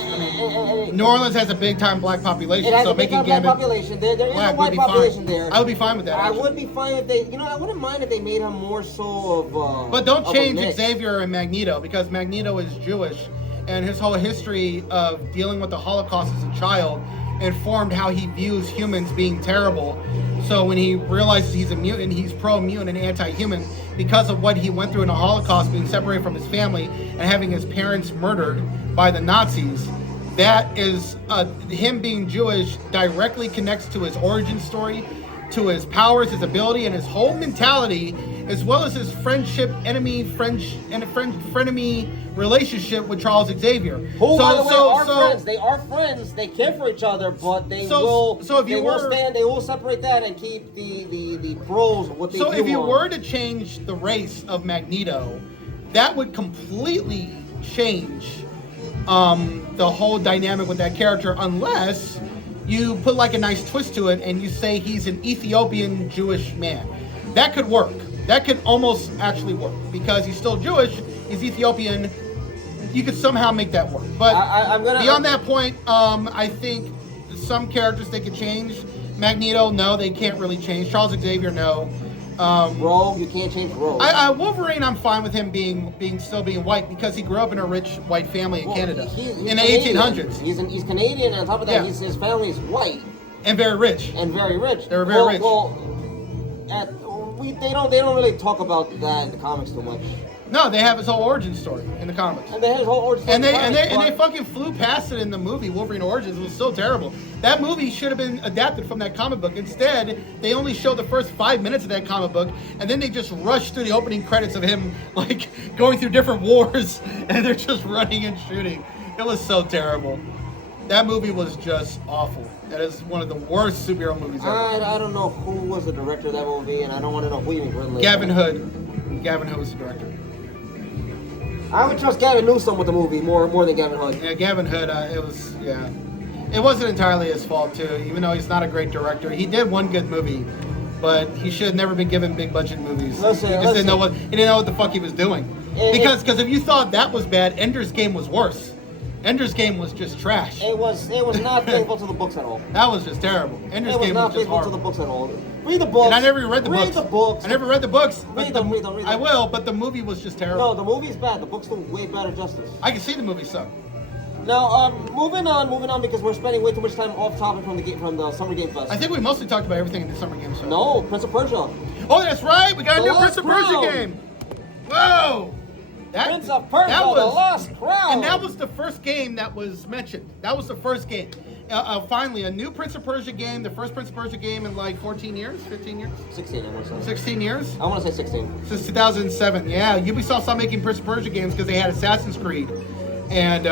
New Orleans has a big time black population, it has so a big making time black Gambit population. There is black a white population there. I would be fine with that. I actually. would be fine if they. I wouldn't mind if they made him more so of. But don't change mix. Xavier and Magneto because Magneto is Jewish, and his whole history of dealing with the Holocaust as a child informed how he views humans being terrible. So when he realizes he's a mutant, he's pro-mutant and anti-human because of what he went through in the Holocaust, being separated from his family and having his parents murdered by the Nazis. That is, him being Jewish directly connects to his origin story, to his powers, his ability, and his whole mentality, as well as his frenemy relationship with Charles Xavier. Who, by the way, are friends. They are friends. They care for each other, but they will separate that and keep the pros of what they do. So if you were to change the race of Magneto, that would completely change the whole dynamic with that character, unless you put like a nice twist to it and you say he's an Ethiopian Jewish man. That could work. That could almost actually work because he's still Jewish, he's Ethiopian. You could somehow make that work. But beyond that point, I think some characters they could change. Magneto, no, they can't really change. Charles Xavier, no. Rogue, you can't change Rogue. Wolverine, I'm fine with him still being white because he grew up in a rich white family in Canada in the Canadian. 1800s. He's Canadian, and on top of that, his family is white and very rich. They were very rich. They don't really talk about that in the comics too much. No, they have his whole origin story in the comics. And they have his whole origin story. And they fucking flew past it in the movie Wolverine Origins. It was so terrible. That movie should have been adapted from that comic book. Instead, they only showed the first 5 minutes of that comic book, and then they just rushed through the opening credits of him like going through different wars, and they're just running and shooting. It was so terrible. That movie was just awful. That is one of the worst superhero movies ever. I don't know who was the director of that movie, and I don't want to know who even written it. Gavin Hood. Gavin Hood was the director. I would trust Gavin Newsom with the movie more than Gavin Hood. Yeah, Gavin Hood. It wasn't entirely his fault too. Even though he's not a great director, he did one good movie, but he should have never been given big budget movies. He didn't know what the fuck he was doing. Because if you thought that was bad, Ender's Game was worse. Ender's Game was just trash. It was not faithful to the books at all. That was just terrible. Ender's Game was just horrible. It was not faithful to the books at all. Read the books. And I never read the books. Read the books. I never read the books. Read them. I will, but the movie was just terrible. No, the movie's bad. The books do way better justice. I can see the movie suck. Now, moving on because we're spending way too much time off topic from the Summer Game Fest. I think we mostly talked about everything in the Summer Game Fest. No, Prince of Persia. Oh, that's right. We got a new Prince of Persia game. Whoa. Prince of Persia, the Lost Crown. And that was the first game that was mentioned. That was the first game. Finally, a new Prince of Persia game, the first Prince of Persia game in like 14 years, 15 years? 16, I want to say. 16 years? I want to say 16. Since 2007, yeah. Ubisoft stopped making Prince of Persia games because they had Assassin's Creed. And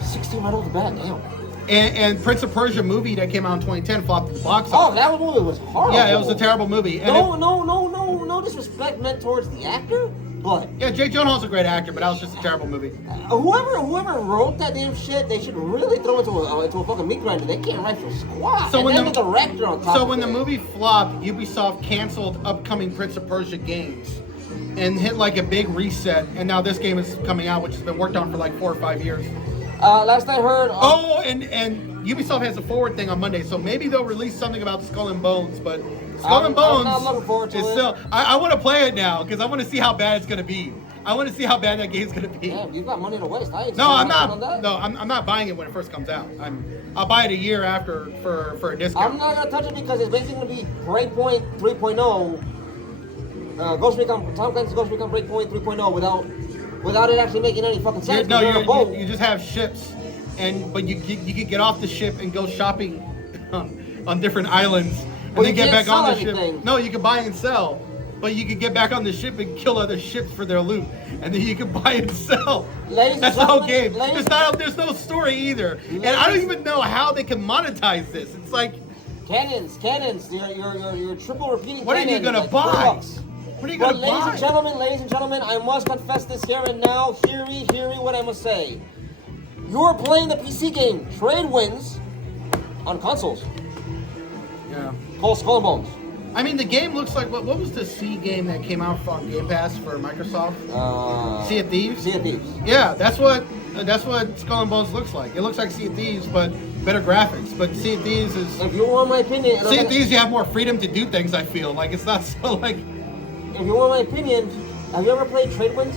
16 right off the bat, damn. And Prince of Persia movie that came out in 2010 flopped at the box Oh, office. that movie was horrible. Yeah, it was a terrible movie. And No disrespect meant towards the actor, but yeah, Jake Gyllenhaal's a great actor, but that was just a terrible movie. whoever wrote that damn shit, they should really throw it into a fucking meat grinder. They can't write for squat. So And when then the director on top. So of when the it. movie flopped, Ubisoft canceled upcoming Prince of Persia games and hit like a big reset. And now this game is coming out, which has been worked on for like 4 or 5 years. Last I heard. Oh, and Ubisoft has a forward thing on Monday, so maybe they'll release something about Skull and Bones. But Skull and Bones I'm not looking forward to is it. still. I want to play it now because I want to see how bad it's gonna be. I want to see how bad that game's gonna be. Damn, you've got money to waste. I ain't No, I'm spending on not. that. No, I'm not buying it when it first comes out. I'll buy it a year after for a discount. I'm not gonna touch it because it's basically gonna be Breakpoint 3.0. Ghost Recon, Tom Clancy's Ghost Recon Breakpoint 3.0 without it actually making any fucking sense. No, You're on a boat. you just have ships, but you could get off the ship and go shopping on different islands, and Well, then you get can't back on the sell anything. ship. No, you can buy and sell, but you could get back on the ship and kill other ships for their loot, and then you can buy and sell. Ladies and That's the whole gentlemen, game. There's no story either, and I don't even know how they can monetize this. It's like, Cannons. You're triple repeating. what are you cannons, gonna like buy? $4. What are you But gonna ladies buy? and gentlemen, I must confess this here and now. Hear me what I must say. You're playing the PC game Trade Winds on consoles. Yeah. Called Skull and Bones. I mean, the game looks like what was the C game that came out from Game Pass for Microsoft? Sea of Thieves. Sea of Thieves. Yeah, that's what Skull and Bones looks like. It looks like Sea of Thieves, but better graphics. But Sea of Thieves is If you want my opinion, Sea of Thieves. You have more freedom to do things. I feel like it's not so like. if you want my opinion, have you ever played Trade Winds?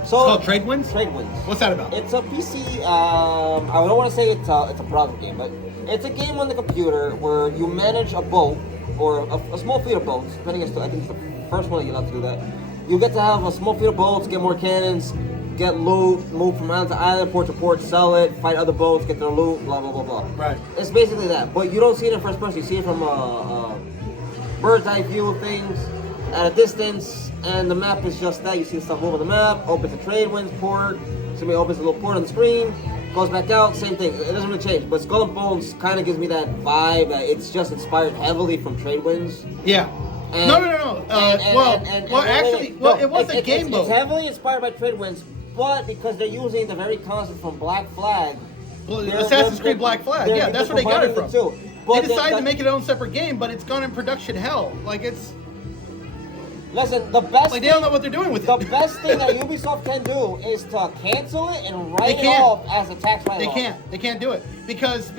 So, It's called Trade Winds. Trade Winds. What's that about? It's a PC. I don't want to say it's a browser game, but it's a game on the computer where you manage a boat or a small fleet of boats. Depending as to, I think it's the first one that you're allowed to do that. You get to have a small fleet of boats, get more cannons, get loot, move from island to island, port to port, sell it, fight other boats, get their loot, blah blah blah blah. Right. It's basically that, but you don't see it in first person. You see it from a bird's eye view of things at a distance, and the map is just that. You see the stuff over the map, opens the Trade Winds port, somebody opens a little port on the screen, goes back out, same thing. It doesn't really change, but Skull and Bones kind of gives me that vibe that it's just inspired heavily from Trade Winds. Yeah. And- No. It was a game mode. It's heavily inspired by Trade Winds, but because they're using the very concept from Black Flag. Well, they're- Assassin's they're- Creed Black Flag. they're- Yeah, that's they're where they got it combining from. the two. But They decided the- to make it its own separate game, but it's gone in production hell. Like it's Listen, the best. like they don't know what they're doing with The it. best thing that Ubisoft can do is to cancel it and write it can't. off as a tax write-off. They can't do it because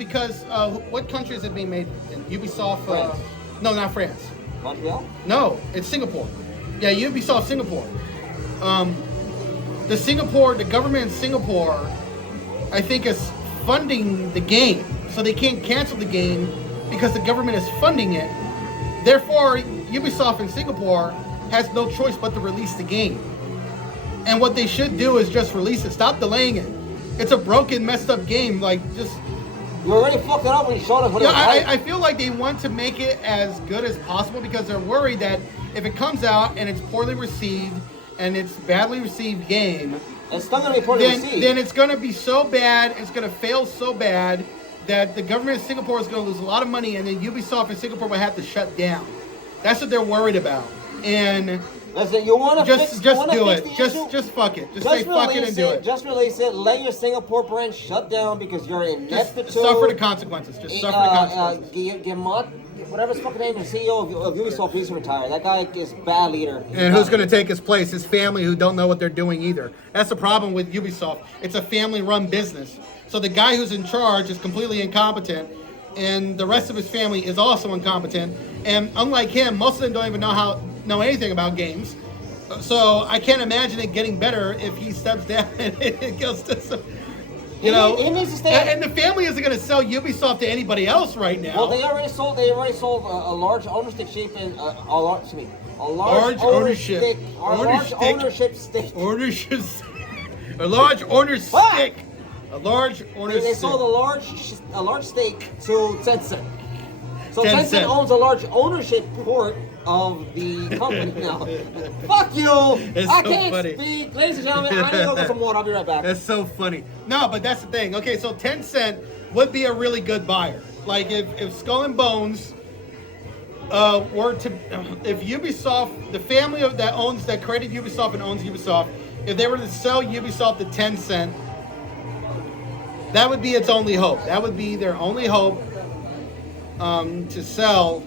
what country is it being made in? Ubisoft. France. No, not France. Montreal? No, it's Singapore. Yeah, Ubisoft Singapore. The government in Singapore, I think, is funding the game, so they can't cancel the game because the government is funding it. Therefore, Ubisoft in Singapore has no choice but to release the game. And what they should do is just release it. Stop delaying it. It's a broken, messed up game. Like just. You already fucked it up when you showed us what it Yeah, was like. I feel like they want to make it as good as possible because they're worried that if it comes out and it's poorly received and it's badly received game, It's still going to be poorly received. then it's going to be so bad, it's going to fail so bad that the government of Singapore is going to lose a lot of money, and then Ubisoft in Singapore will have to shut down. That's what they're worried about. And Listen, you want to just fix, you wanna do fix it. the issue? Just fuck it. Just say fuck it and do it. Just release it. Let your Singapore brand shut down because you're Just ineptitude. suffer the consequences. Just suffer the consequences. Guillemot, whatever his fucking name is, CEO of Ubisoft, needs to retire. That guy is bad leader. And who's going to take his place? His family, who don't know what they're doing either. That's the problem with Ubisoft. It's a family-run business. So the guy who's in charge is completely incompetent, and the rest of his family is also incompetent. And unlike him, most of them don't even know anything about games. So I can't imagine it getting better if he steps down and it goes to some. He needs to stay. And the family isn't going to sell Ubisoft to anybody else right now. Well, they already sold. They already sold a large ownership stake in a large Ownership stake. Ownership. A large owner Fuck! stick. A large owner They stick. sold a large stake to Tencent. So Tencent. Tencent owns a large ownership port of the company now. Fuck you! It's I so can't funny. speak. Ladies and gentlemen, I need to go get some water. I'll be right back. That's so funny. No, but that's the thing. Okay, so Tencent would be a really good buyer. Like if Skull and Bones were to, if Ubisoft, the family that created Ubisoft and owns Ubisoft, if they were to sell Ubisoft to Tencent, that would be its only hope. That would be their only hope to sell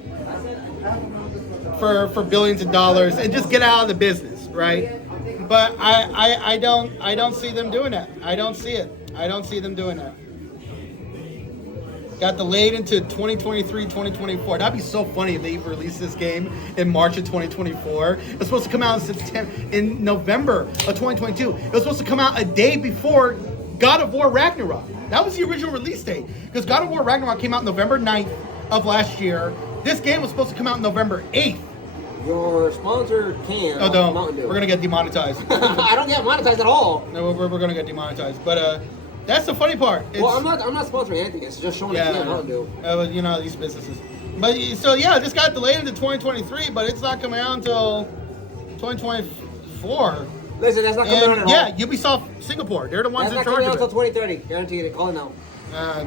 for billions of dollars and just get out of the business, right? But I don't see them doing that. I don't see it. I don't see them doing that. Got delayed into 2023, 2024. That'd be so funny if they released this game in March of 2024. It's supposed to come out in November of 2022. It was supposed to come out a day before God of War Ragnarok. That was the original release date. Because God of War Ragnarok came out November 9th of last year. This game was supposed to come out November 8th. Your sponsor can. Oh, no. Mountain Dew. We're going to get demonetized. I don't get monetized at all. No, we're going to get demonetized. But that's the funny part. Well, I'm not sponsoring anything. It's just showing the can Mountain Dew. You know, these businesses. But so yeah, this got delayed into 2023, but it's not coming out until 2024. Listen, that's not coming out at all. Yeah, Ubisoft Singapore. They're the ones That's in not charge coming out of until it. 2030. Guaranteed. Call it now. Uh,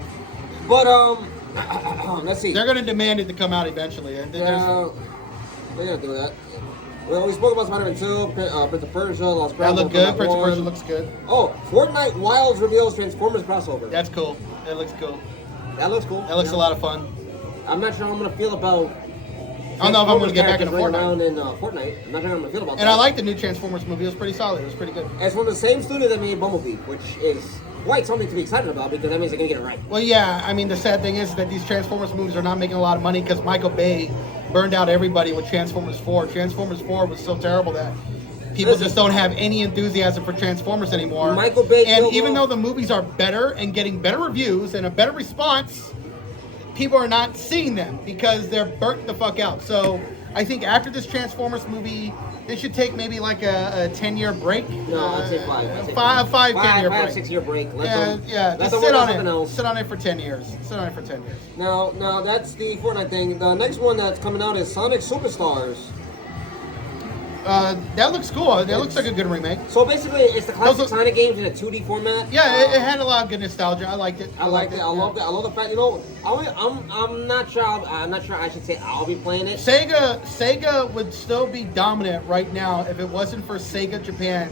Let's see. they're going to demand it to come out eventually. And They're gonna do that. Well, we spoke about Spider-Man 2, Prince of Persia, Lost that Crown. look good. Prince of Persia looks good. Oh, Fortnite Wilds reveals Transformers crossover. That's cool. That looks cool. That looks cool. That looks a lot of fun. I'm not sure how I'm gonna feel about. I don't know if I'm going to get back into running around Fortnite. in Fortnite. I'm not sure how I'm gonna feel about that. And I like the new Transformers movie. It was pretty solid. It was pretty good. It's from the same studio that made Bumblebee, which is quite something to be excited about because that means they're gonna get it right. Well, yeah. I mean, the sad thing is that these Transformers movies are not making a lot of money because Michael Bay burned out everybody with Transformers 4. Transformers 4 was so terrible that people just don't have any enthusiasm for Transformers anymore. Michael Bay and killed even all- though the movies are better and getting better reviews and a better response, people are not seeing them because they're burnt the fuck out. So I think after this Transformers movie, they should take maybe like a 10-year break. No, I'd say 5. I'd say Five 10-year break. 6-year break. Let Yeah, them, yeah. let Just them sit work on something it. else. Sit on it for 10 years. Sit on it for 10 years. Now, that's the Fortnite thing. The next one that's coming out is Sonic Superstars. That looks cool. That looks like a good remake. So basically, it's the classic Those are- Sonic games in a 2D format. Yeah, it had a lot of good nostalgia. I liked it. I liked it. I loved it. I love the fact. You know, I'm not sure. I'm not sure. I should say I'll be playing it. Sega would still be dominant right now if it wasn't for Sega Japan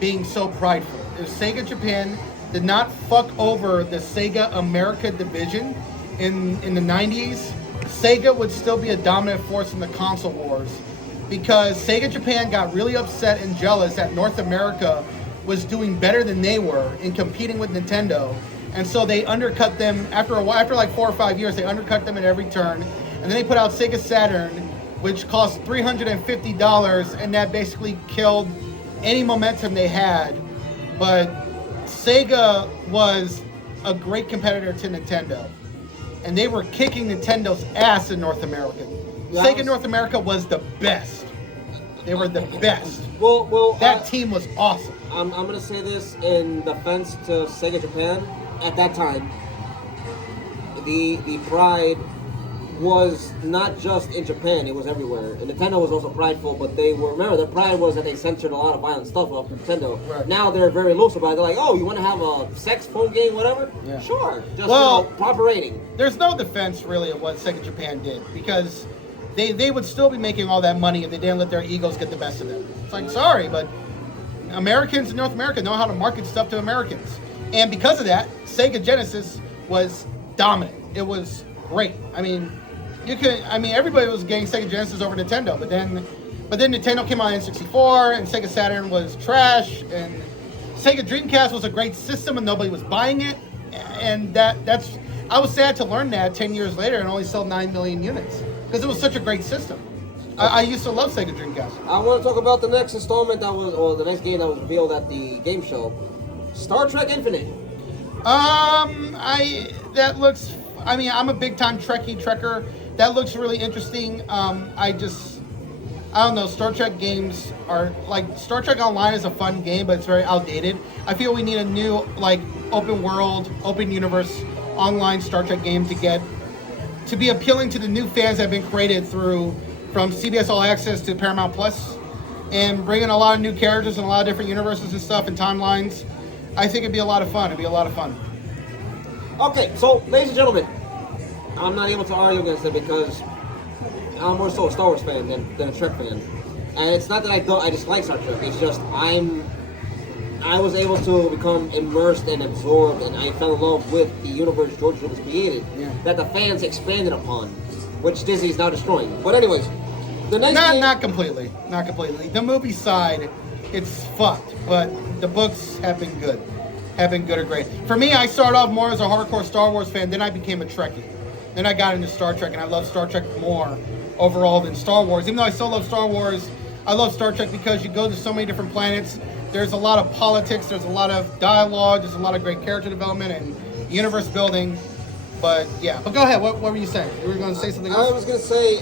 being so prideful. If Sega Japan did not fuck over the Sega America division in the 90s, Sega would still be a dominant force in the console wars. Because Sega Japan got really upset and jealous that North America was doing better than they were in competing with Nintendo. And so they undercut them after a while, after like 4 or 5 years, they undercut them at every turn. And then they put out Sega Saturn, which cost $350, and that basically killed any momentum they had. But Sega was a great competitor to Nintendo. And they were kicking Nintendo's ass in North America. Sega North America was the best. They were the best. Well, That team was awesome. I'm gonna say this in defense to Sega Japan. At that time, the pride was not just in Japan; it was everywhere. And Nintendo was also prideful, but they were, remember, their pride was that they censored a lot of violent stuff off Nintendo. Right. Now they're very loose about it. They're like, oh, you want to have a sex phone game, whatever? Yeah. Sure. Just Well- proper rating. There's no defense really of what Sega Japan did because they would still be making all that money if they didn't let their egos get the best of them. It's like, sorry, but Americans in North America know how to market stuff to Americans. And because of that, Sega Genesis was dominant. It was great. I mean, everybody was getting Sega Genesis over Nintendo, but then Nintendo came out in N64 and Sega Saturn was trash and Sega Dreamcast was a great system and nobody was buying it. And that's I was sad to learn that 10 years later and only sold 9 million units because it was such a great system. I used to love Sega Dreamcast. I want to talk about the next installment the next game that was revealed at the game show, Star Trek Infinite. I'm a big time Trekker. That looks really interesting. I don't know. Star Trek games are like Star Trek Online is a fun game, but it's very outdated. I feel we need a new like open world, open universe, online Star Trek game to be appealing to the new fans that have been created through from CBS All Access to Paramount Plus, and bringing a lot of new characters and a lot of different universes and stuff and timelines. I think it'd be a lot of fun. It'd be a lot of fun. Okay, so ladies and gentlemen, I'm not able to argue against it because I'm more so a Star Wars fan than a Trek fan. And it's not that I dislike Star Trek. It's just I was able to become immersed and absorbed, and I fell in love with the universe George Lucas created that the fans expanded upon, which Disney is now destroying. But anyways, the next not completely. The movie side, it's fucked, but the books have been good. Or great. For me, I started off more as a hardcore Star Wars fan, then I became a Trekkie. Then I got into Star Trek, and I love Star Trek more overall than Star Wars. Even though I still love Star Wars, I love Star Trek because you go to so many different planets. There's a lot of politics, there's a lot of dialogue, there's a lot of great character development and universe building. But yeah, but go ahead. What were you saying? You were going to say something else? I was going to say,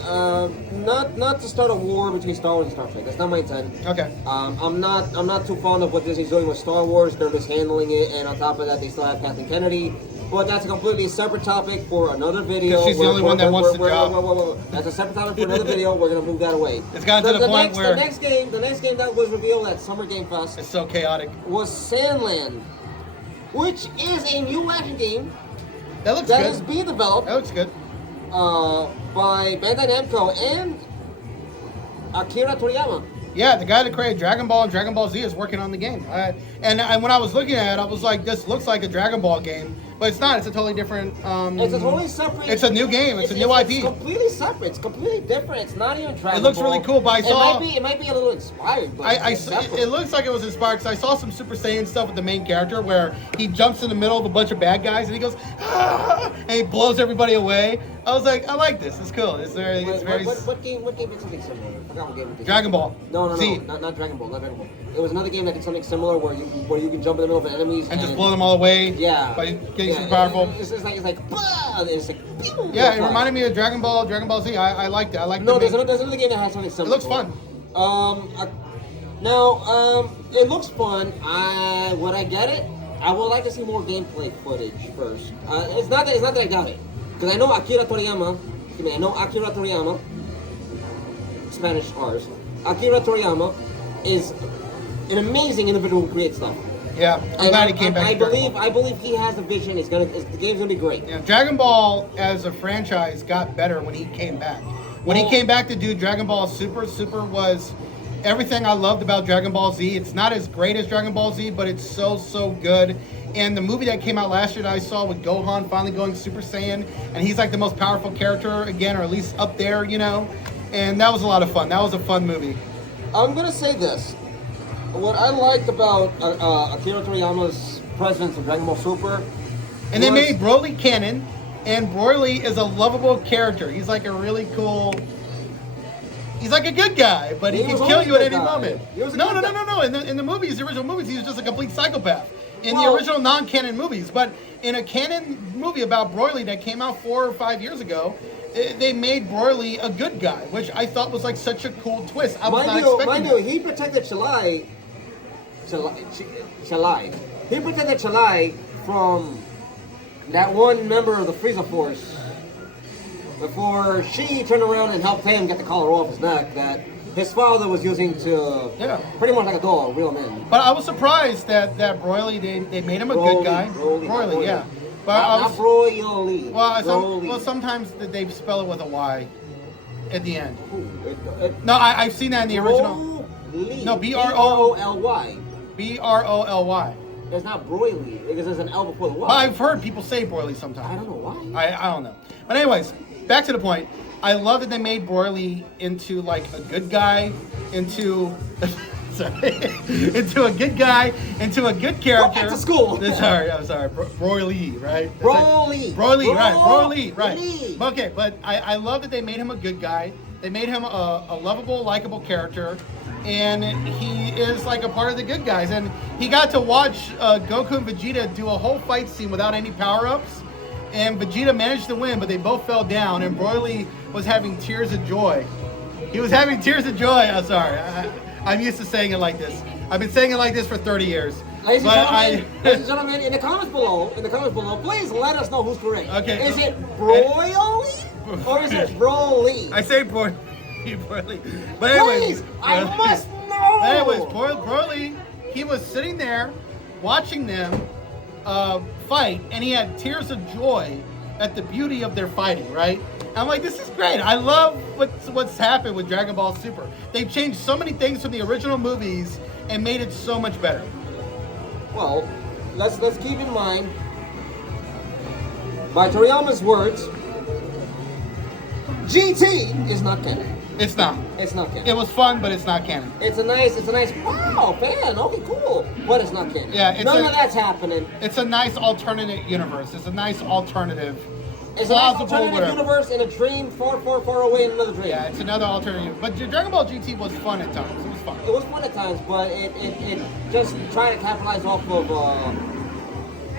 not to start a war between Star Wars and Star Trek. That's not my intent. Okay. I'm not too fond of what Disney's doing with Star Wars. They're mishandling it, and on top of that, they still have Kathleen Kennedy. But that's a completely separate topic for another video. She's the only one that wants the job. Whoa. That's a separate topic for another video. We're gonna move that away. It's gotten to the point where the next game that was revealed at Summer Game Fest. It's so chaotic. Was Sandland, which is a new action game That looks that good. is being developed. That looks good. By Bandai Namco and Akira Toriyama. Yeah, the guy that created Dragon Ball and Dragon Ball Z is working on the game. And when I was looking at it, I was like, this looks like a Dragon Ball game, but it's not. It's a totally different. It's a totally separate. It's a new game. It's a new IP. It's completely separate. It's completely different. It's not even Dragon Ball. It looks really cool, but I saw. It might be a little inspired. But it looks like it was inspired because I saw some Super Saiyan stuff with the main character where he jumps in the middle of a bunch of bad guys and he goes, ah, and he blows everybody away. I was like, I like this. It's cool. It's very. What game did something similar? I forgot what game it did. Dragon Ball. No, Z. not Dragon Ball. Not Dragon Ball. It was another game that did something similar where you can jump in the middle of enemies and just blow them all away. Yeah. By getting super powerful. It's like blah, it's like pew, yeah, it reminded me of Dragon Ball Z. I liked it. I liked it. No, there's another game that has something similar. It looks fun. It looks fun. Would I get it? I would like to see more gameplay footage first. It's not that I doubt it, because I know Akira Toriyama. Spanish R's. Akira Toriyama is an amazing individual who creates stuff. Yeah, I'm glad he came back. I believe he has the vision. The game's gonna be great. Yeah, Dragon Ball as a franchise got better when he came back. When he came back to do Dragon Ball Super was everything I loved about Dragon Ball Z. It's not as great as Dragon Ball Z, but it's so good. And the movie that came out last year that I saw with Gohan finally going Super Saiyan, and he's like the most powerful character again, or at least up there, you know. And that was a lot of fun. That was a fun movie. I'm gonna say this. What I liked about Akira Toriyama's presence in Dragon Ball Super, and they made Broly canon, and Broly is a lovable character. He's like a really cool. He's like a good guy, but he can kill you at any moment. No. In the movies, the original movies, he was just a complete psychopath. In the original non-canon movies, but in a canon movie about Broly that came out 4 or 5 years ago, they made Broly a good guy, which I thought was like such a cool twist. I was not expecting Mind you, he protected Chalai. He protected Chalai from that one member of the Frieza Force before she turned around and helped him get the collar off his neck that his father was using to pretty much like a doll, a real man. But I was surprised that Broly, they made him a good guy. Broly, yeah. But not Broly. Well, sometimes they spell it with a Y at the end. No, I've seen that in the original. No, B-R-O-L-Y. B-R-O-L-Y. It's not Broly, because there's an L before the Y. But I've heard people say Broly sometimes. I don't know why. I don't know. But anyways, back to the point. I love that they made Broly into like a good guy, into a good guy, into a good character. Go back to school. I'm sorry. Broly, right? Broly, right. Okay, but I love that they made him a good guy. They made him a lovable, likable character, and he is like a part of the good guys. And he got to watch Goku and Vegeta do a whole fight scene without any power-ups. And Vegeta managed to win, but they both fell down, and Broly was having tears of joy. He was having tears of joy. I'm sorry. I'm used to saying it like this. I've been saying it like this for 30 years. Ladies and gentlemen, in the comments below, please let us know who's correct. Okay. Is it Broly or is it Broly? I say Broly. Broly. But anyways, Please, I must know. anyways, Broly, he was sitting there watching them fight, and he had tears of joy at the beauty of their fighting, right? I'm like, this is great. I love what's happened with Dragon Ball Super. They've changed so many things from the original movies and made it so much better. Well, let's keep in mind, by Toriyama's words, GT is not canon. It's not. It's not canon. It was fun, but it's not canon. It's a nice, wow, fan, okay, cool. But it's not canon. Yeah, None of that's happening. It's a nice alternate universe. It's a nice alternative. It's a nice plausible, alternative whatever. universe in a dream far away in another dream. Yeah, it's another alternative. But Dragon Ball GT was fun at times. It was fun. It was fun at times, but it just trying to capitalize off of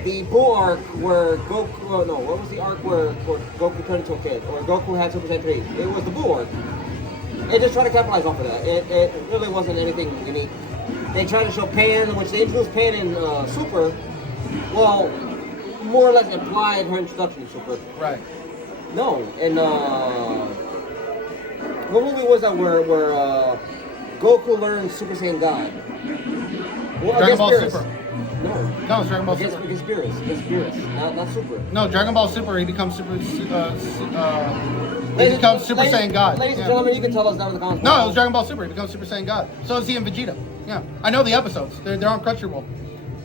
the Buu arc where Goku, no, what was the arc where Goku turned into a kid, or Goku had Super Saiyan 3? It was the Buu arc. It just tried to capitalize off of that. It really wasn't anything unique. They tried to show Pan, which they introduced Pan in Super, well, more or less implied her introduction to Super. Right. No, and what movie was that where Goku learned Super Saiyan God? Well, Dragon Ball Beerus. Super. No. No, it's Dragon Ball Super. Against Beerus, not Super. No, Dragon Ball Super. He becomes Super. He Ladies- becomes Super ladies- Saiyan God. Ladies and Yeah. gentlemen, you can tell us down in the comments. No, it was Dragon Ball Super. He becomes Super Saiyan God. So is he in Vegeta. Yeah, I know the episodes. They're on Crunchyroll.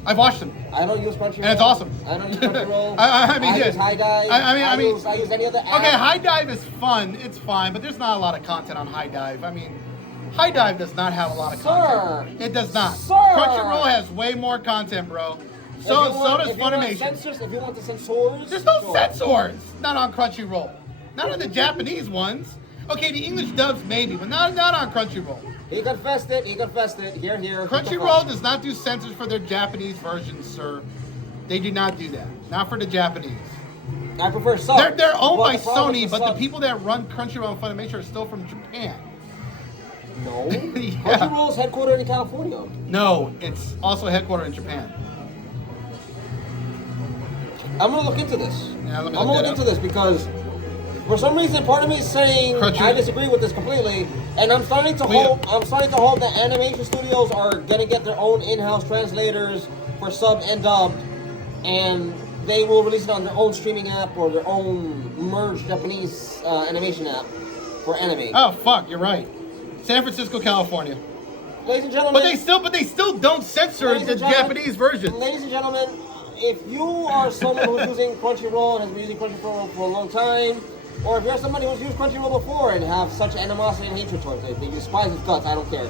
I've watched them. I don't use Crunchyroll. And it's awesome. I don't use Crunchyroll. I mean, use High Dive. I mean, I use any other app. Okay, High Dive is fun. It's fine, but there's not a lot of content on High Dive. I mean, High Dive does not have a lot of content. It does not. Sir. Crunchyroll has way more content, bro. So does if you want Funimation. censors, if you want the censors, There's no sure. censors. Not on Crunchyroll. Not on the Japanese ones. Okay, the English dubs maybe, but not on Crunchyroll. He confessed it. Here. Crunchyroll does not do censors for their Japanese versions, sir. They do not do that. Not for the Japanese. I prefer sub. They're owned Well, by the problem Sony, with but the sub- people that run Crunchyroll and Funimation are still from Japan. No. Yeah. Crunchyroll is headquartered in California. No, it's also headquartered in Japan. I'm gonna look into this. Yeah, let me I'm look gonna that look into up. this because for some reason part of me is saying Crunchyroll. I disagree with this completely, and I'm starting to hope that animation studios are gonna get their own in-house translators for sub and dub, and they will release it on their own streaming app or their own merged Japanese animation app for anime. Oh fuck, you're right. San Francisco, California. Ladies and gentlemen, But they still don't censor Ladies the and gentlemen, Japanese version. Ladies and gentlemen, if you are someone who's using Crunchyroll and has been using Crunchyroll for a long time, or if you're somebody who's used Crunchyroll before and have such animosity and hatred towards it, that you despise its guts, I don't care.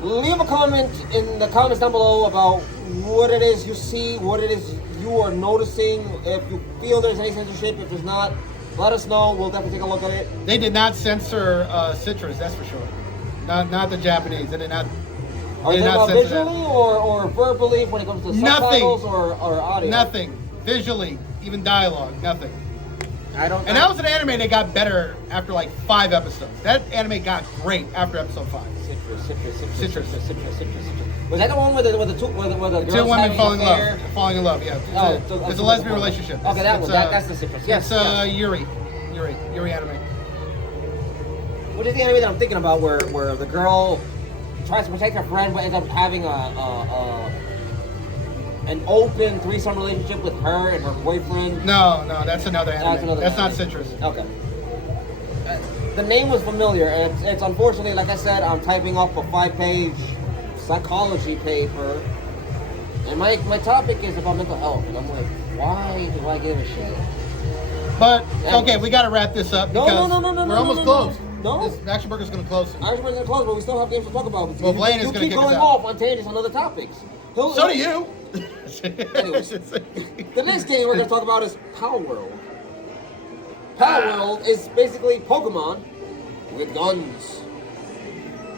Leave a comment in the comments down below about what it is you see, what it is you are noticing. If you feel there's any censorship, if there's not, let us know. We'll definitely take a look at it. They did not censor Citrus, that's for sure. Not the Japanese. They did not. Are They you did not talking about censor that. visually or verbally when it comes to Nothing. subtitles or audio? Nothing. Visually, even dialogue, nothing. I don't. And that was an anime that got better after like 5 episodes. That anime got great after episode 5. Citrus. Was that the one where the girls Two women having falling in an affair? love. Falling in love, yeah. It's a lesbian relationship. Okay, that It's, one. That's the Citrus. Yes. It's Yuri anime. What is the anime that I'm thinking about where the girl tries to protect her friend but ends up having an open threesome relationship with her and her boyfriend? No, that's another anime. That's not anime. Citrus. Okay. The name was familiar, and it's unfortunately, like I said, I'm typing up a 5-page psychology paper, and my topic is about mental health, and I'm like, why do I give a shit? But okay, we gotta wrap this up No, because no, we're almost closed. No. This Action Burger's gonna close soon. Actually, we're gonna close, but we still have games to talk about. Well, Blaine is you gonna keep kick us going out. off on tangents on other topics. So do you. Anyways, the next game we're gonna talk about is Power World. Power World is basically Pokemon with guns.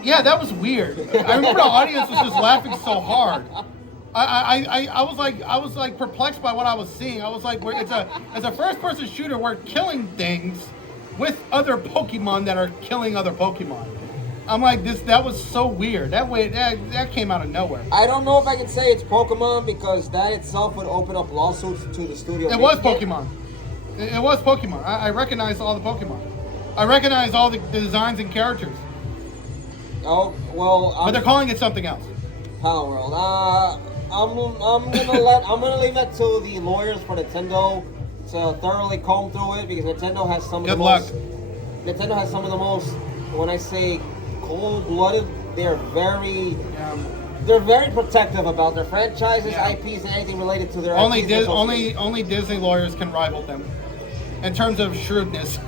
Yeah, that was weird. I remember the audience was just laughing so hard. I was like perplexed by what I was seeing. I was like, it's a first-person shooter. We're killing things with other Pokemon that are killing other Pokemon. I'm like, that was so weird. That came out of nowhere. I don't know if I can say it's Pokemon because that itself would open up lawsuits to the studio. It was Pokemon. It was Pokemon. I recognized all the Pokemon. I recognize all the designs and characters, Oh well, but they're calling it something else. Power World. I'm gonna leave that to the lawyers for Nintendo to thoroughly comb through it because Nintendo has some of Good the luck. most. Nintendo has some of the most. When I say cold-blooded, they're very. They're very protective about their franchises, Yeah. IPs, and anything related to their Only IPs. and only Disney lawyers can rival them in terms of shrewdness.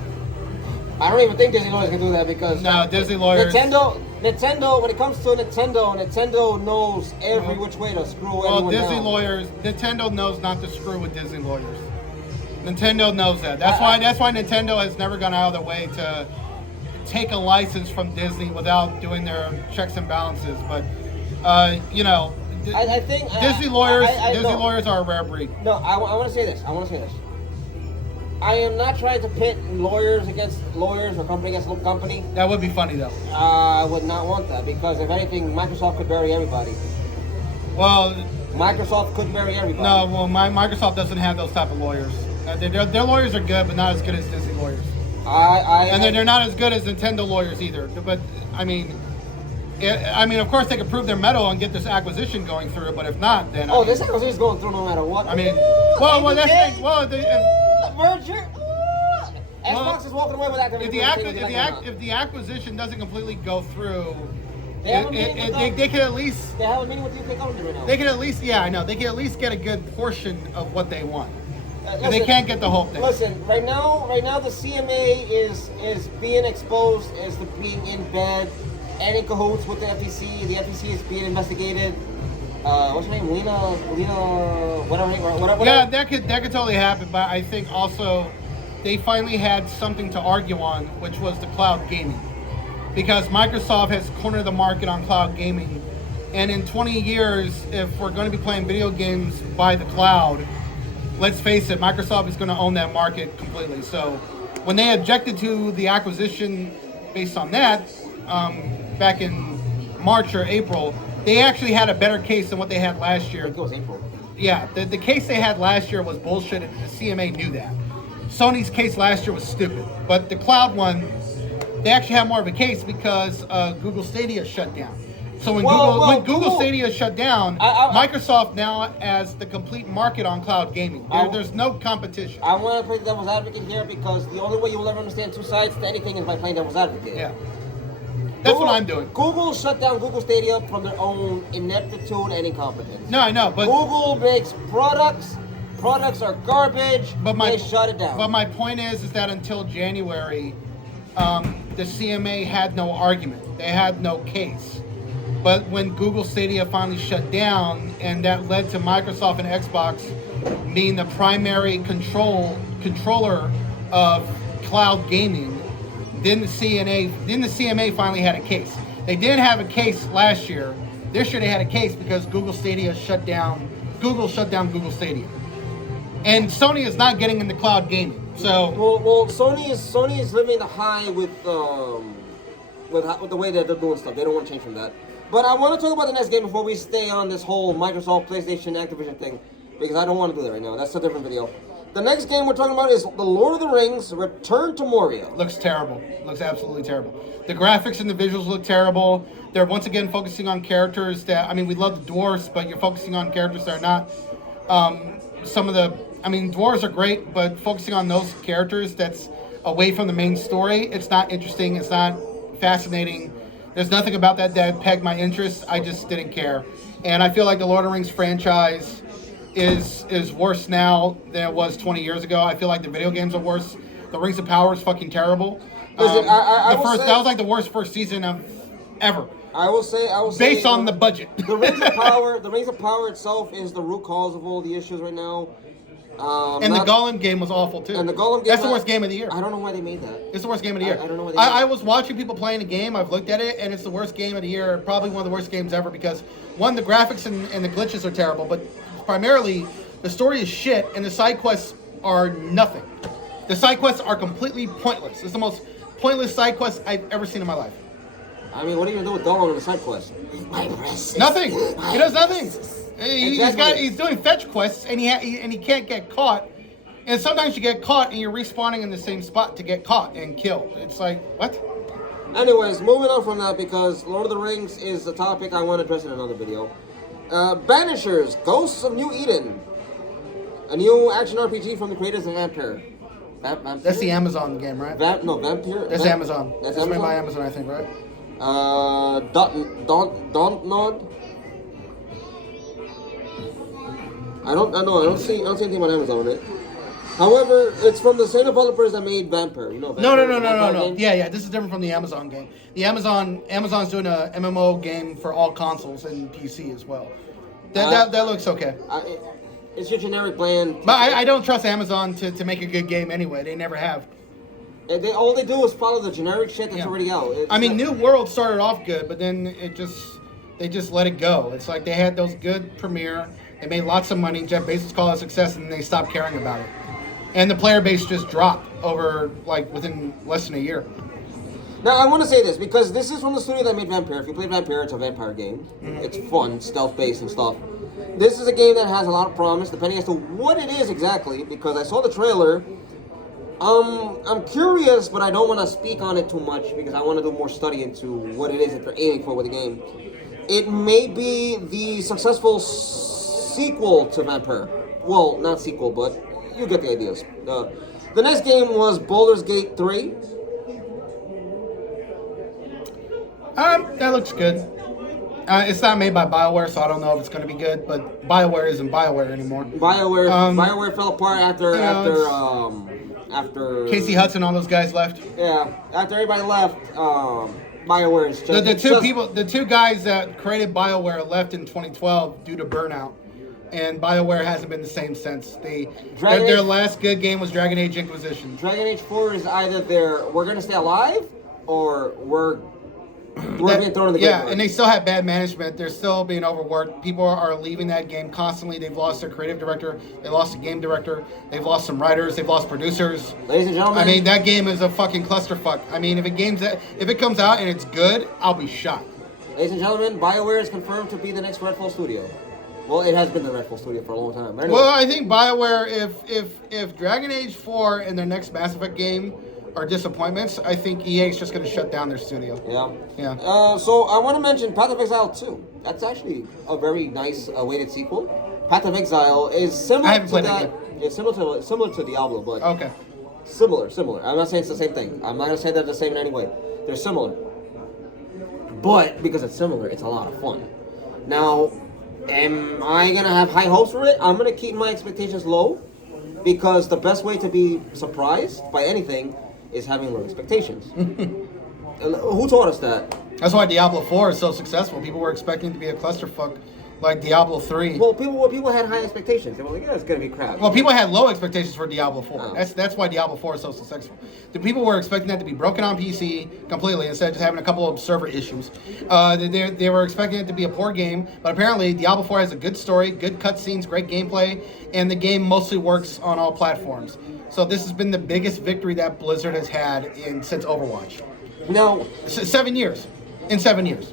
I don't even think Disney lawyers can do that because No, Disney lawyers. Nintendo, when it comes to Nintendo knows every which way to screw Well, anyone Disney down. lawyers, Nintendo knows not to screw with Disney lawyers. Nintendo knows that. That's why Nintendo has never gone out of their way to take a license from Disney without doing their checks and balances. But you know, I think Disney lawyers no. lawyers are a rare breed. No, I want to say this. I am not trying to pit lawyers against lawyers or company against company. That would be funny though. I would not want that because if anything, Microsoft could bury everybody. Well, Microsoft could bury everybody. no, well, Microsoft doesn't have those type of lawyers. Their lawyers are good, but not as good as Disney lawyers. And they're not as good as Nintendo lawyers either. But I mean, of course they could prove their mettle and get this acquisition going through. But if not, then this acquisition is going through no matter what. I mean, well, that's the thing. Well, merger. Xbox is walking away with Activision. if the acquisition doesn't completely go through, They have a meeting with they could at least They have a meeting with the UK government right now. they could at least I know they could at least get a good portion of what they want. And they Listen, can't get the whole thing. Listen, right now the CMA is being exposed as the being in bed and in cahoots with the FTC. The FTC is being investigated. What's her name? Lena, whatever. Yeah, that could totally happen. But I think also they finally had something to argue on, which was the cloud gaming, because Microsoft has cornered the market on cloud gaming, and in 20 years, if we're going to be playing video games by the cloud, let's face it, Microsoft is going to own that market completely. So when they objected to the acquisition based on that, back in March or April, they actually had a better case than what they had last year. I think it was April. Yeah, the case they had last year was bullshit. The CMA knew that. Sony's case last year was stupid. But the cloud one, they actually have more of a case because Google Stadia shut down. So when Google Stadia shut down, Microsoft now has the complete market on cloud gaming. There's no competition. I want to play devil's advocate here because the only way you will ever understand two sides to anything is by playing devil's advocate. Yeah. That's what I'm doing. Google shut down Google Stadia from their own ineptitude and incompetence. No, I know, but Google makes products. Products are garbage. They shut it down. But my point is that until January, the CMA had no argument. They had no case. But when Google Stadia finally shut down, and that led to Microsoft and Xbox being the primary controller of cloud gaming, then the CMA finally had a case. They didn't have a case last year. This year they had a case because Google Stadia shut down. Google shut down Google Stadia, and Sony is not getting into cloud gaming. So well, Sony is living the high with the way that they're doing stuff. They don't want to change from that. But I want to talk about the next game before we stay on this whole Microsoft, PlayStation, Activision thing, because I don't want to do that right now. That's a different video. The next game we're talking about is The Lord of the Rings: Return to Moria. looks terrible. Looks absolutely terrible. The graphics and the visuals look terrible. They're once again focusing on characters that, we love the dwarves, but you're focusing on characters that are not dwarves are great, but focusing on those characters that's away from the main story, it's not interesting. It's not fascinating. There's nothing about that pegged my interest. I just didn't care. And I feel like the Lord of the Rings franchise is worse now than it was 20 years ago. I feel like the video games are worse. The Rings of Power is fucking terrible. Listen, that was like the worst first season of ever. I will say based on the budget. The Rings of Power itself is the root cause of all the issues right now. And the Gollum game was awful too. And the Gollum game, that's the worst game of the year. I don't know why they made that. It's the worst game of the year. I don't know why they made I was watching people playing the game. I've looked at it, and it's the worst game of the year. Probably one of the worst games ever because one, the graphics and the glitches are terrible, but primarily the story is shit, and the side quests are nothing. The side quests are completely pointless. It's the most pointless side quest I've ever seen in my life. I mean, what are you gonna do with Gollum in the side quest? Nothing. He does nothing. He's doing fetch quests, and he can't get caught. And sometimes you get caught and you're respawning in the same spot to get caught and killed. It's like, what? Anyways, moving on from that because Lord of the Rings is a topic I want to address in another video. Banishers, Ghosts of New Eden. A new action RPG from the creators of Vampire. Vampire? That's the Amazon game, right? Vampire? That's Amazon. That's made Amazon? by Amazon, I think, right? Dontnod? I don't see anything about Amazon on it. However, it's from the same developers that made Vampire. You know Vampire? No. Yeah. This is different from the Amazon game. Amazon's doing a MMO game for all consoles and PC as well. That looks okay. It's your generic bland. But I don't trust Amazon to make a good game anyway. They never have. All they do is follow the generic shit that's already out. New World started off good, but then they just let it go. It's like they had those good premiere. They made lots of money. Jeff Bezos called it a success, and they stopped caring about it. And the player base just dropped over within less than a year. Now I want to say this because this is from the studio that made Vampire. If you play Vampire, it's a vampire game. Mm-hmm. It's fun, stealth-based and stuff. This is a game that has a lot of promise, depending as to what it is exactly. Because I saw the trailer. I'm curious, but I don't want to speak on it too much because I want to do more study into what it is that they're aiming for with the game. It may be the successful sequel to Vampire. Well, not sequel, but you get the ideas. The next game was Baldur's Gate 3. That looks good. It's not made by BioWare, so I don't know if it's going to be good. But BioWare isn't BioWare anymhere. BioWare fell apart after Casey Hudson, all those guys left. Yeah, after everybody left, BioWare is just the two guys that created BioWare left in 2012 due to burnout, and BioWare hasn't been the same since. Their last good game was Dragon Age Inquisition. Dragon Age 4 is either we're gonna stay alive or we're being thrown in the Yeah, and they still have bad management. They're still being overworked. People are leaving that game constantly. They've lost their creative director. They lost a game director. They've lost some writers. They've lost producers. Ladies and gentlemen, that game is a fucking clusterfuck. If it comes out and it's good, I'll be shocked. Ladies and gentlemen, BioWare is confirmed to be the next Redfall studio. Well, it has been the Redfall studio for a long time. Anyway. Well, I think BioWare, if Dragon Age 4 and their next Mass Effect game are disappointments, I think EA is just going to shut down their studio. Yeah. So I want to mention Path of Exile 2. That's actually a very nice awaited sequel. Path of Exile is similar. I haven't played that. It yet. It's similar to Diablo, but okay. Similar. I'm not saying it's the same thing. I'm not going to say they're the same in any way. They're similar, but because it's similar, it's a lot of fun. Now, am I going to have high hopes for it? I'm going to keep my expectations low because the best way to be surprised by anything is having low expectations. Who taught us that? That's why Diablo 4 is so successful. People were expecting it to be a clusterfuck like Diablo 3. Well, people had high expectations. They were like, yeah, it's going to be crap. Well, people had low expectations for Diablo 4. Oh. That's why Diablo 4 is so successful. The people were expecting that to be broken on PC completely instead of just having a couple of server issues. They were expecting it to be a poor game, but apparently Diablo 4 has a good story, good cutscenes, great gameplay, and the game mostly works on all platforms. So this has been the biggest victory that Blizzard has had since Overwatch. No. 7 years. In 7 years.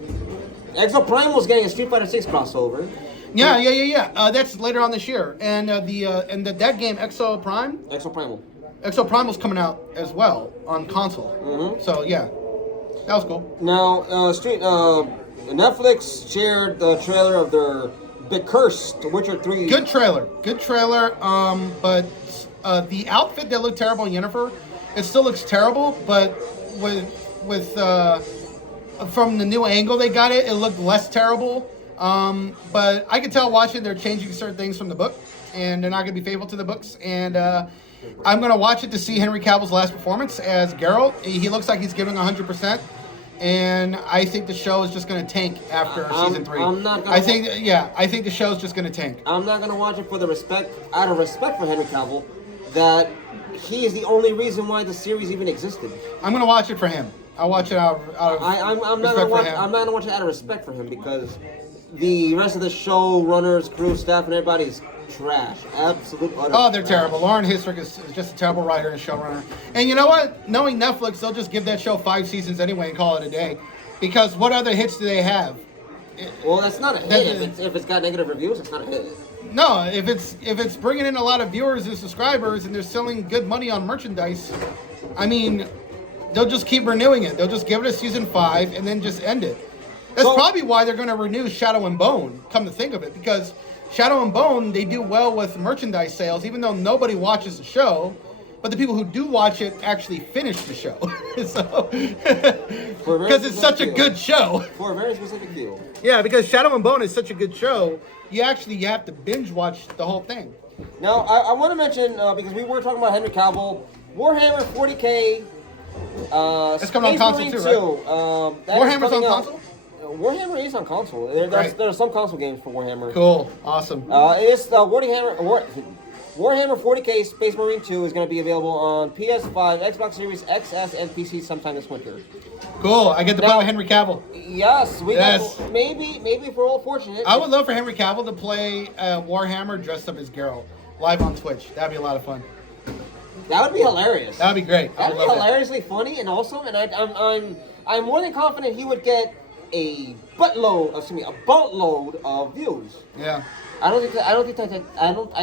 Exoprimal's getting a Street Fighter 6 crossover. Yeah. That's later on this year, and that game Exoprimal's coming out as well on console. Mm-hmm. So yeah, that was cool. Now, Netflix shared the trailer of their Bit Cursed Witcher 3. Good trailer. But the outfit that looked terrible in Yennefer, it still looks terrible, but with from the new angle they got it looked less terrible. But I could tell watching they're changing certain things from the book, and they're not going to be faithful to the books. And I'm going to watch it to see Henry Cavill's last performance as Geralt. He looks like he's giving 100%. And I think the show is just going to tank after season 3. I think the show is just going to tank. I'm not going to watch it for out of respect for Henry Cavill, that he is the only reason why the series even existed. I'm going to watch it for him. I'll watch it out of I'm not going to watch it out of respect for him because the rest of the show, runners, crew, staff, and everybody is trash. Absolute utter Oh, they're trash. terrible. Lauren Hisrick is just a terrible writer and showrunner. And you know what? Knowing Netflix, they'll just give that show 5 seasons anyway and call it a day. Because what other hits do they have? Well, that's not a hit. If it's got negative reviews, it's not a hit. No, if it's bringing in a lot of viewers and subscribers and they're selling good money on merchandise, I mean, they'll just keep renewing it. They'll just give it a season 5 and then just end it. That's probably why they're going to renew Shadow and Bone, come to think of it, because Shadow and Bone, they do well with merchandise sales, even though nobody watches the show. But the people who do watch it actually finish the show. So, because it's such a good show. For a very specific deal. Yeah, because Shadow and Bone is such a good show, you have to binge watch the whole thing. Now, I want to mention, because we were talking about Henry Cavill, Warhammer 40K. It's coming on console too, right? Warhammer's on console? Warhammer is on console. There's some console games for Warhammer. Cool, awesome. It's Warhammer 40K Space Marine 2 is going to be available on PS5, Xbox Series XS, and PC sometime this winter. Cool. I get to play with Henry Cavill. Yes, maybe if we're all fortunate. I would love for Henry Cavill to play Warhammer dressed up as Geralt live on Twitch. That'd be a lot of fun. That would be hilarious. That'd be great. That'd be hilariously funny and awesome. And I'm more than confident he would get a boatload of views. Yeah. I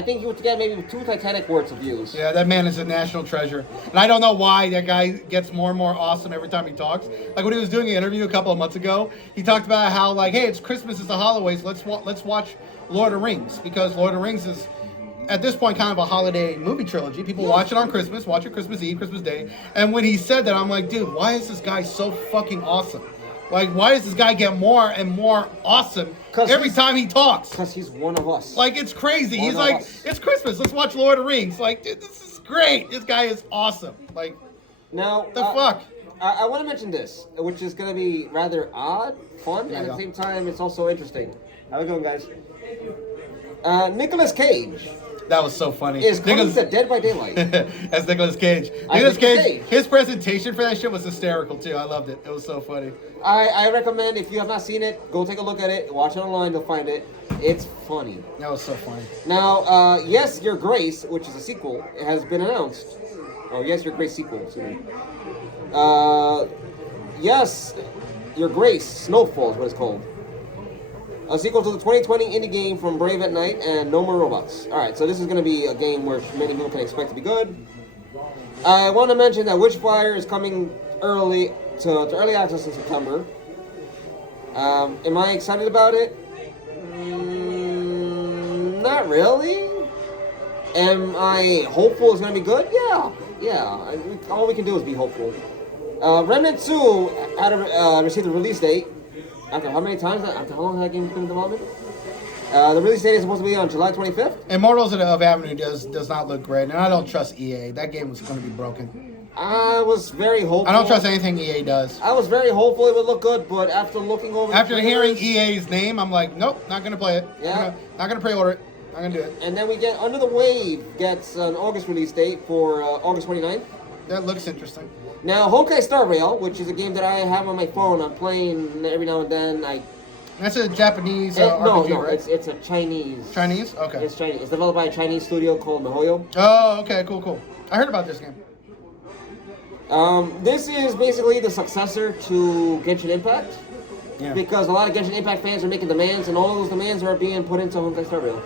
think he would get maybe 2 Titanic worth of views. Yeah, that man is a national treasure. And I don't know why that guy gets more and more awesome every time he talks. Like when he was doing an interview a couple of months ago, he talked about how, like, hey, it's Christmas, it's the holidays, let's watch Lord of the Rings. Because Lord of the Rings is, at this point, kind of a holiday movie trilogy. People watch it on Christmas, watch it Christmas Eve, Christmas Day. And when he said that, I'm like, dude, why is this guy so fucking awesome? Like, why does this guy get more and more awesome every time he talks? Because he's one of us. Like, it's crazy. He's like, it's Christmas. Let's watch Lord of the Rings. Like, dude, this is great. This guy is awesome. Like, now, the fuck? I want to mention this, which is going to be rather odd, fun, and at the same time, it's also interesting. How we going, guys? Nicolas Cage. That was so funny. Is coming to Dead by Daylight. That's Nicolas Cage. Nicolas Cage, his presentation for that shit was hysterical, too. I loved it. It was so funny. I recommend, if you have not seen it, go take a look at it. Watch it online. You'll find it. It's funny. That was so funny. Now, Yes, Your Grace, which is a sequel, has been announced. Oh, Yes, Your Grace sequel. Excuse me. Yes, Your Grace, Snowfall is what it's called. A sequel to the 2020 indie game from Brave at Night and No More Robots. Alright, so this is going to be a game where many people can expect to be good. I want to mention that Witchfire is coming early to early access in September. Am I excited about it? Not really. Am I hopeful it's going to be good? Yeah. All we can do is be hopeful. Remnant 2 received a release date. After how long has that game been in development? The release date is supposed to be on July 25th. Immortals of Avenue does not look great, and I don't trust EA. That game was going to be broken. I was very hopeful. I don't trust anything EA does. I was very hopeful it would look good, but after looking over after hearing EA's name, I'm like, nope, not going to play it. Yeah. Not going to pre-order it. Not going to do it. And then we get Under the Wave gets an August release date for August 29th. That looks interesting. Now, Honkai Star Rail, which is a game that I have on my phone, I'm playing every now and then. That's a Japanese RPG, right? It's a Chinese. Chinese? Okay. It's Chinese. It's developed by a Chinese studio called MiHoYo. Oh, okay, cool. I heard about this game. This is basically the successor to Genshin Impact. Yeah. Because a lot of Genshin Impact fans are making demands, and all those demands are being put into Honkai Star Rail.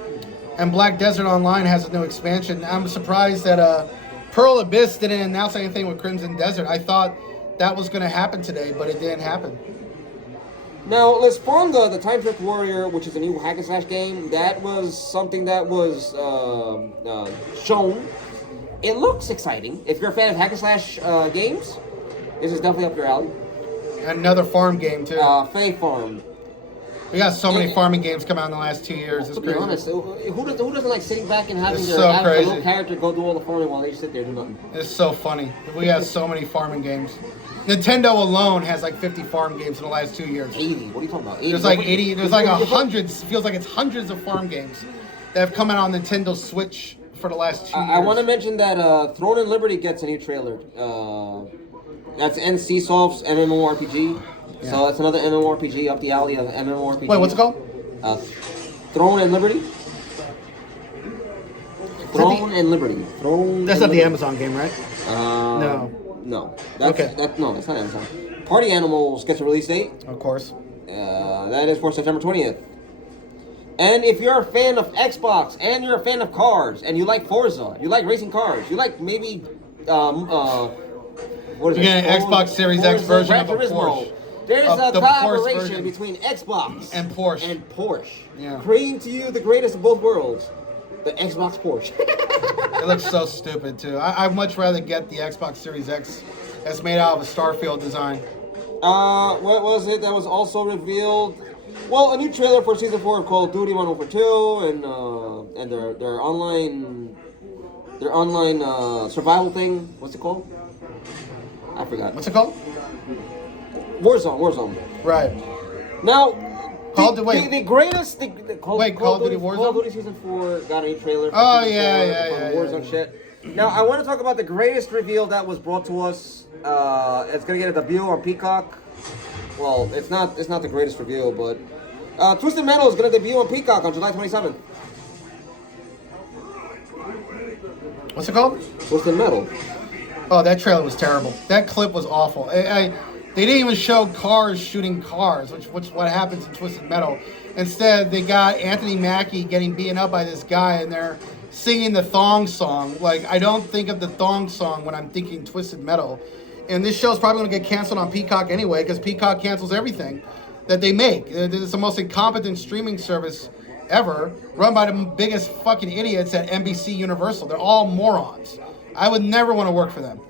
And Black Desert Online has a new expansion. I'm surprised that Pearl Abyss didn't announce anything with Crimson Desert. I thought that was going to happen today, but it didn't happen. Now, Lisponga, the Time Trick Warrior, which is a new hack and slash game, that was something that was shown. It looks exciting. If you're a fan of hack and slash games, this is definitely up your alley. Another farm game, too. Fae Farm. We got so many farming games come out in the last 2 years. It's to be crazy. honest, who doesn't like sitting back and having their little character go do all the farming while they sit there and do nothing? It's so funny. We have so many farming games. Nintendo alone has like 50 farm games in the last 2 years. 80? What are you talking about? 80? There's like 80. There's like hundreds. Feels like it's hundreds of farm games that have come out on Nintendo Switch for the last 2 years. I want to mention that Throne and Liberty gets a new trailer. That's NCSoft's MMORPG. Yeah. So it's another MMORPG up the alley of MMORPG. Wait, what's it called? Throne and Liberty. Throne and Liberty. That's not the Amazon game, right? No. That's not Amazon. Party Animals gets a release date. Of course. That is for September 20th. And if you're a fan of Xbox and you're a fan of cars and you like Forza, you like racing cars, you like maybe what is You get an Xbox Series X version of a Porsche. There's Of a the Porsche collaboration version. between Xbox And Porsche. Yeah. Bringing to you the greatest of both worlds, the Xbox Porsche. It looks so stupid too. I'd much rather get the Xbox Series X that's made out of a Starfield design. What was it that was also revealed? Well, a new trailer for Season 4 of Call of Duty Modern Warfare 2 and their online survival thing. What's it called? I forgot. What's it called? Warzone. Right. Now, Call of the Duty greatest. Call of Duty Warzone? Call of Duty Season 4 got a new trailer. For Oh, Season yeah, 4 yeah, Warzone yeah. shit. Now, I want to talk about the greatest reveal that was brought to us. It's gonna get a debut on Peacock. Well, it's not the greatest reveal, but Twisted Metal is gonna debut on Peacock on July 27th. What's it called? Twisted Metal. Oh, that trailer was terrible. That clip was awful. They didn't even show cars shooting cars, which what happens in Twisted Metal. Instead, they got Anthony Mackie getting beaten up by this guy, and they're singing the thong song. Like, I don't think of the thong song when I'm thinking Twisted Metal. And this show's probably going to get canceled on Peacock anyway, because Peacock cancels everything that they make. It's the most incompetent streaming service ever, run by the biggest fucking idiots at NBC Universal. They're all morons. I would never want to work for them.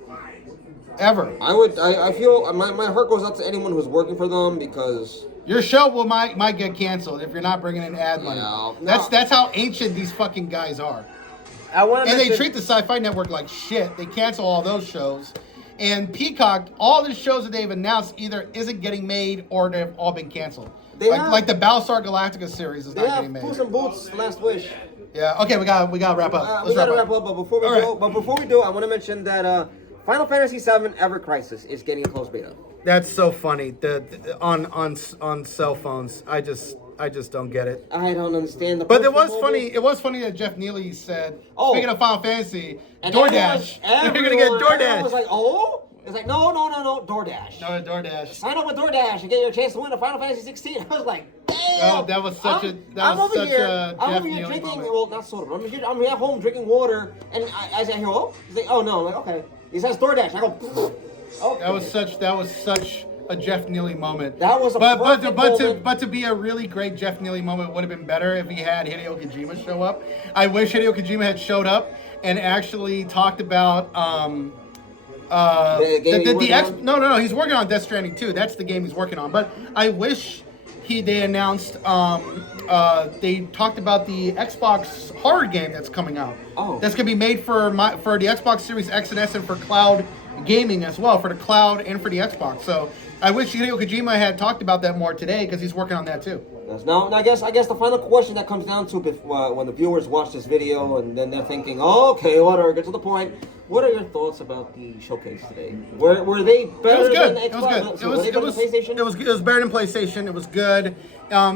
Ever. I feel my heart goes out to anyone who's working for them because your show might get canceled if you're not bringing in ad money. No. That's how ancient these fucking guys are. And they treat the Sci-Fi Network like shit. They cancel all those shows. And Peacock, all the shows that they've announced either isn't getting made or they've all been canceled. Like the Battlestar Galactica series is not getting made. Puss in Boots, Last Wish. Yeah. Okay, we got to wrap up. We got to wrap up. But before we do, I want to mention that Final Fantasy VII Ever Crisis is getting a closed beta. That's so funny. On cell phones, I just don't get it. I don't understand the. But it was funny. It was funny that Jeff Neely said, speaking of Final Fantasy, DoorDash. You're gonna get DoorDash. Everyone was like, oh. It's like, no, DoorDash. No, DoorDash. Sign up with DoorDash and get your chance to win a Final Fantasy 16. I was like, damn. Oh, that was such a I'm over here Jeff Neely drinking, moment. well, not soda, but I'm here at home drinking water, and as I hear, oh, he's like, oh no, I'm like, okay. He says DoorDash. I go, okay. That was such a Jeff Neely moment. That was a perfect moment. But to be a really great Jeff Neely moment would have been better if he had Hideo Kojima show up. I wish Hideo Kojima had showed up and actually talked about No, he's working on Death Stranding 2. That's the game he's working on. But I wish they announced they talked about the Xbox horror game that's coming out. Oh. That's gonna be made for the Xbox Series X and S and for cloud gaming as well, for the cloud and for the Xbox. So I wish Hideo Kojima had talked about that more today because he's working on that too. Now, I guess the final question that comes down to when the viewers watch this video and then they're thinking, oh, okay, whatever, get to the point. What are your thoughts about the showcase today? Were they better than the Xbox? It was better than PlayStation. It was good.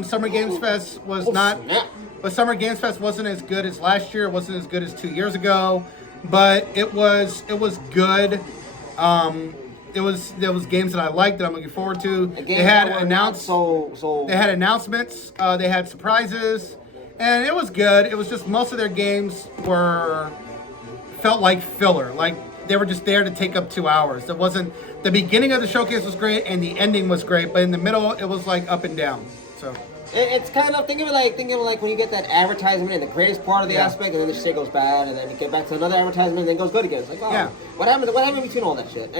Summer Games Fest was but Summer Games Fest wasn't as good as last year. It wasn't as good as 2 years ago, but it was good. There was games that I liked that I'm looking forward to. They had They had announcements. They had surprises, and it was good. It was just most of their games felt like filler. Like they were just there to take up 2 hours. It wasn't. The beginning of the showcase was great, and the ending was great, but in the middle it was like up and down. So. It's kind of think of it like when you get that advertisement and the greatest part of the aspect, and then the shit goes bad, and then you get back to another advertisement, and then it goes good again. It's like, oh, what happened between all that shit?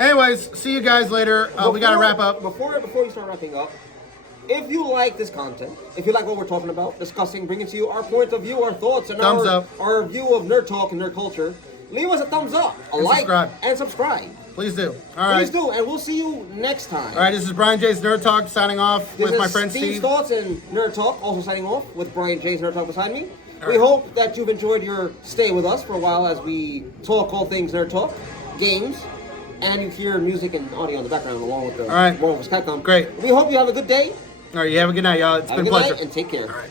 Anyways, see you guys later. We gotta wrap up. Before you start wrapping up, if you like this content, if you like what we're talking about, discussing, bringing to you our point of view, our thoughts, and our view of nerd talk and nerd culture, leave us a thumbs up, and subscribe. Please do. All right. Please do, and we'll see you next time. All right, this is Brian J's Nerd Talk signing off with my friend Steve. Steve's Thoughts and Nerd Talk also signing off with Brian J's Nerd Talk beside me. We hope that you've enjoyed your stay with us for a while as we talk all things Nerd Talk, games, and you hear music and audio in the background along with the Marvel's Capcom. Great. We hope you have a good day. All right, you have a good night, y'all. It's been a pleasure. Have a good night and take care. All right.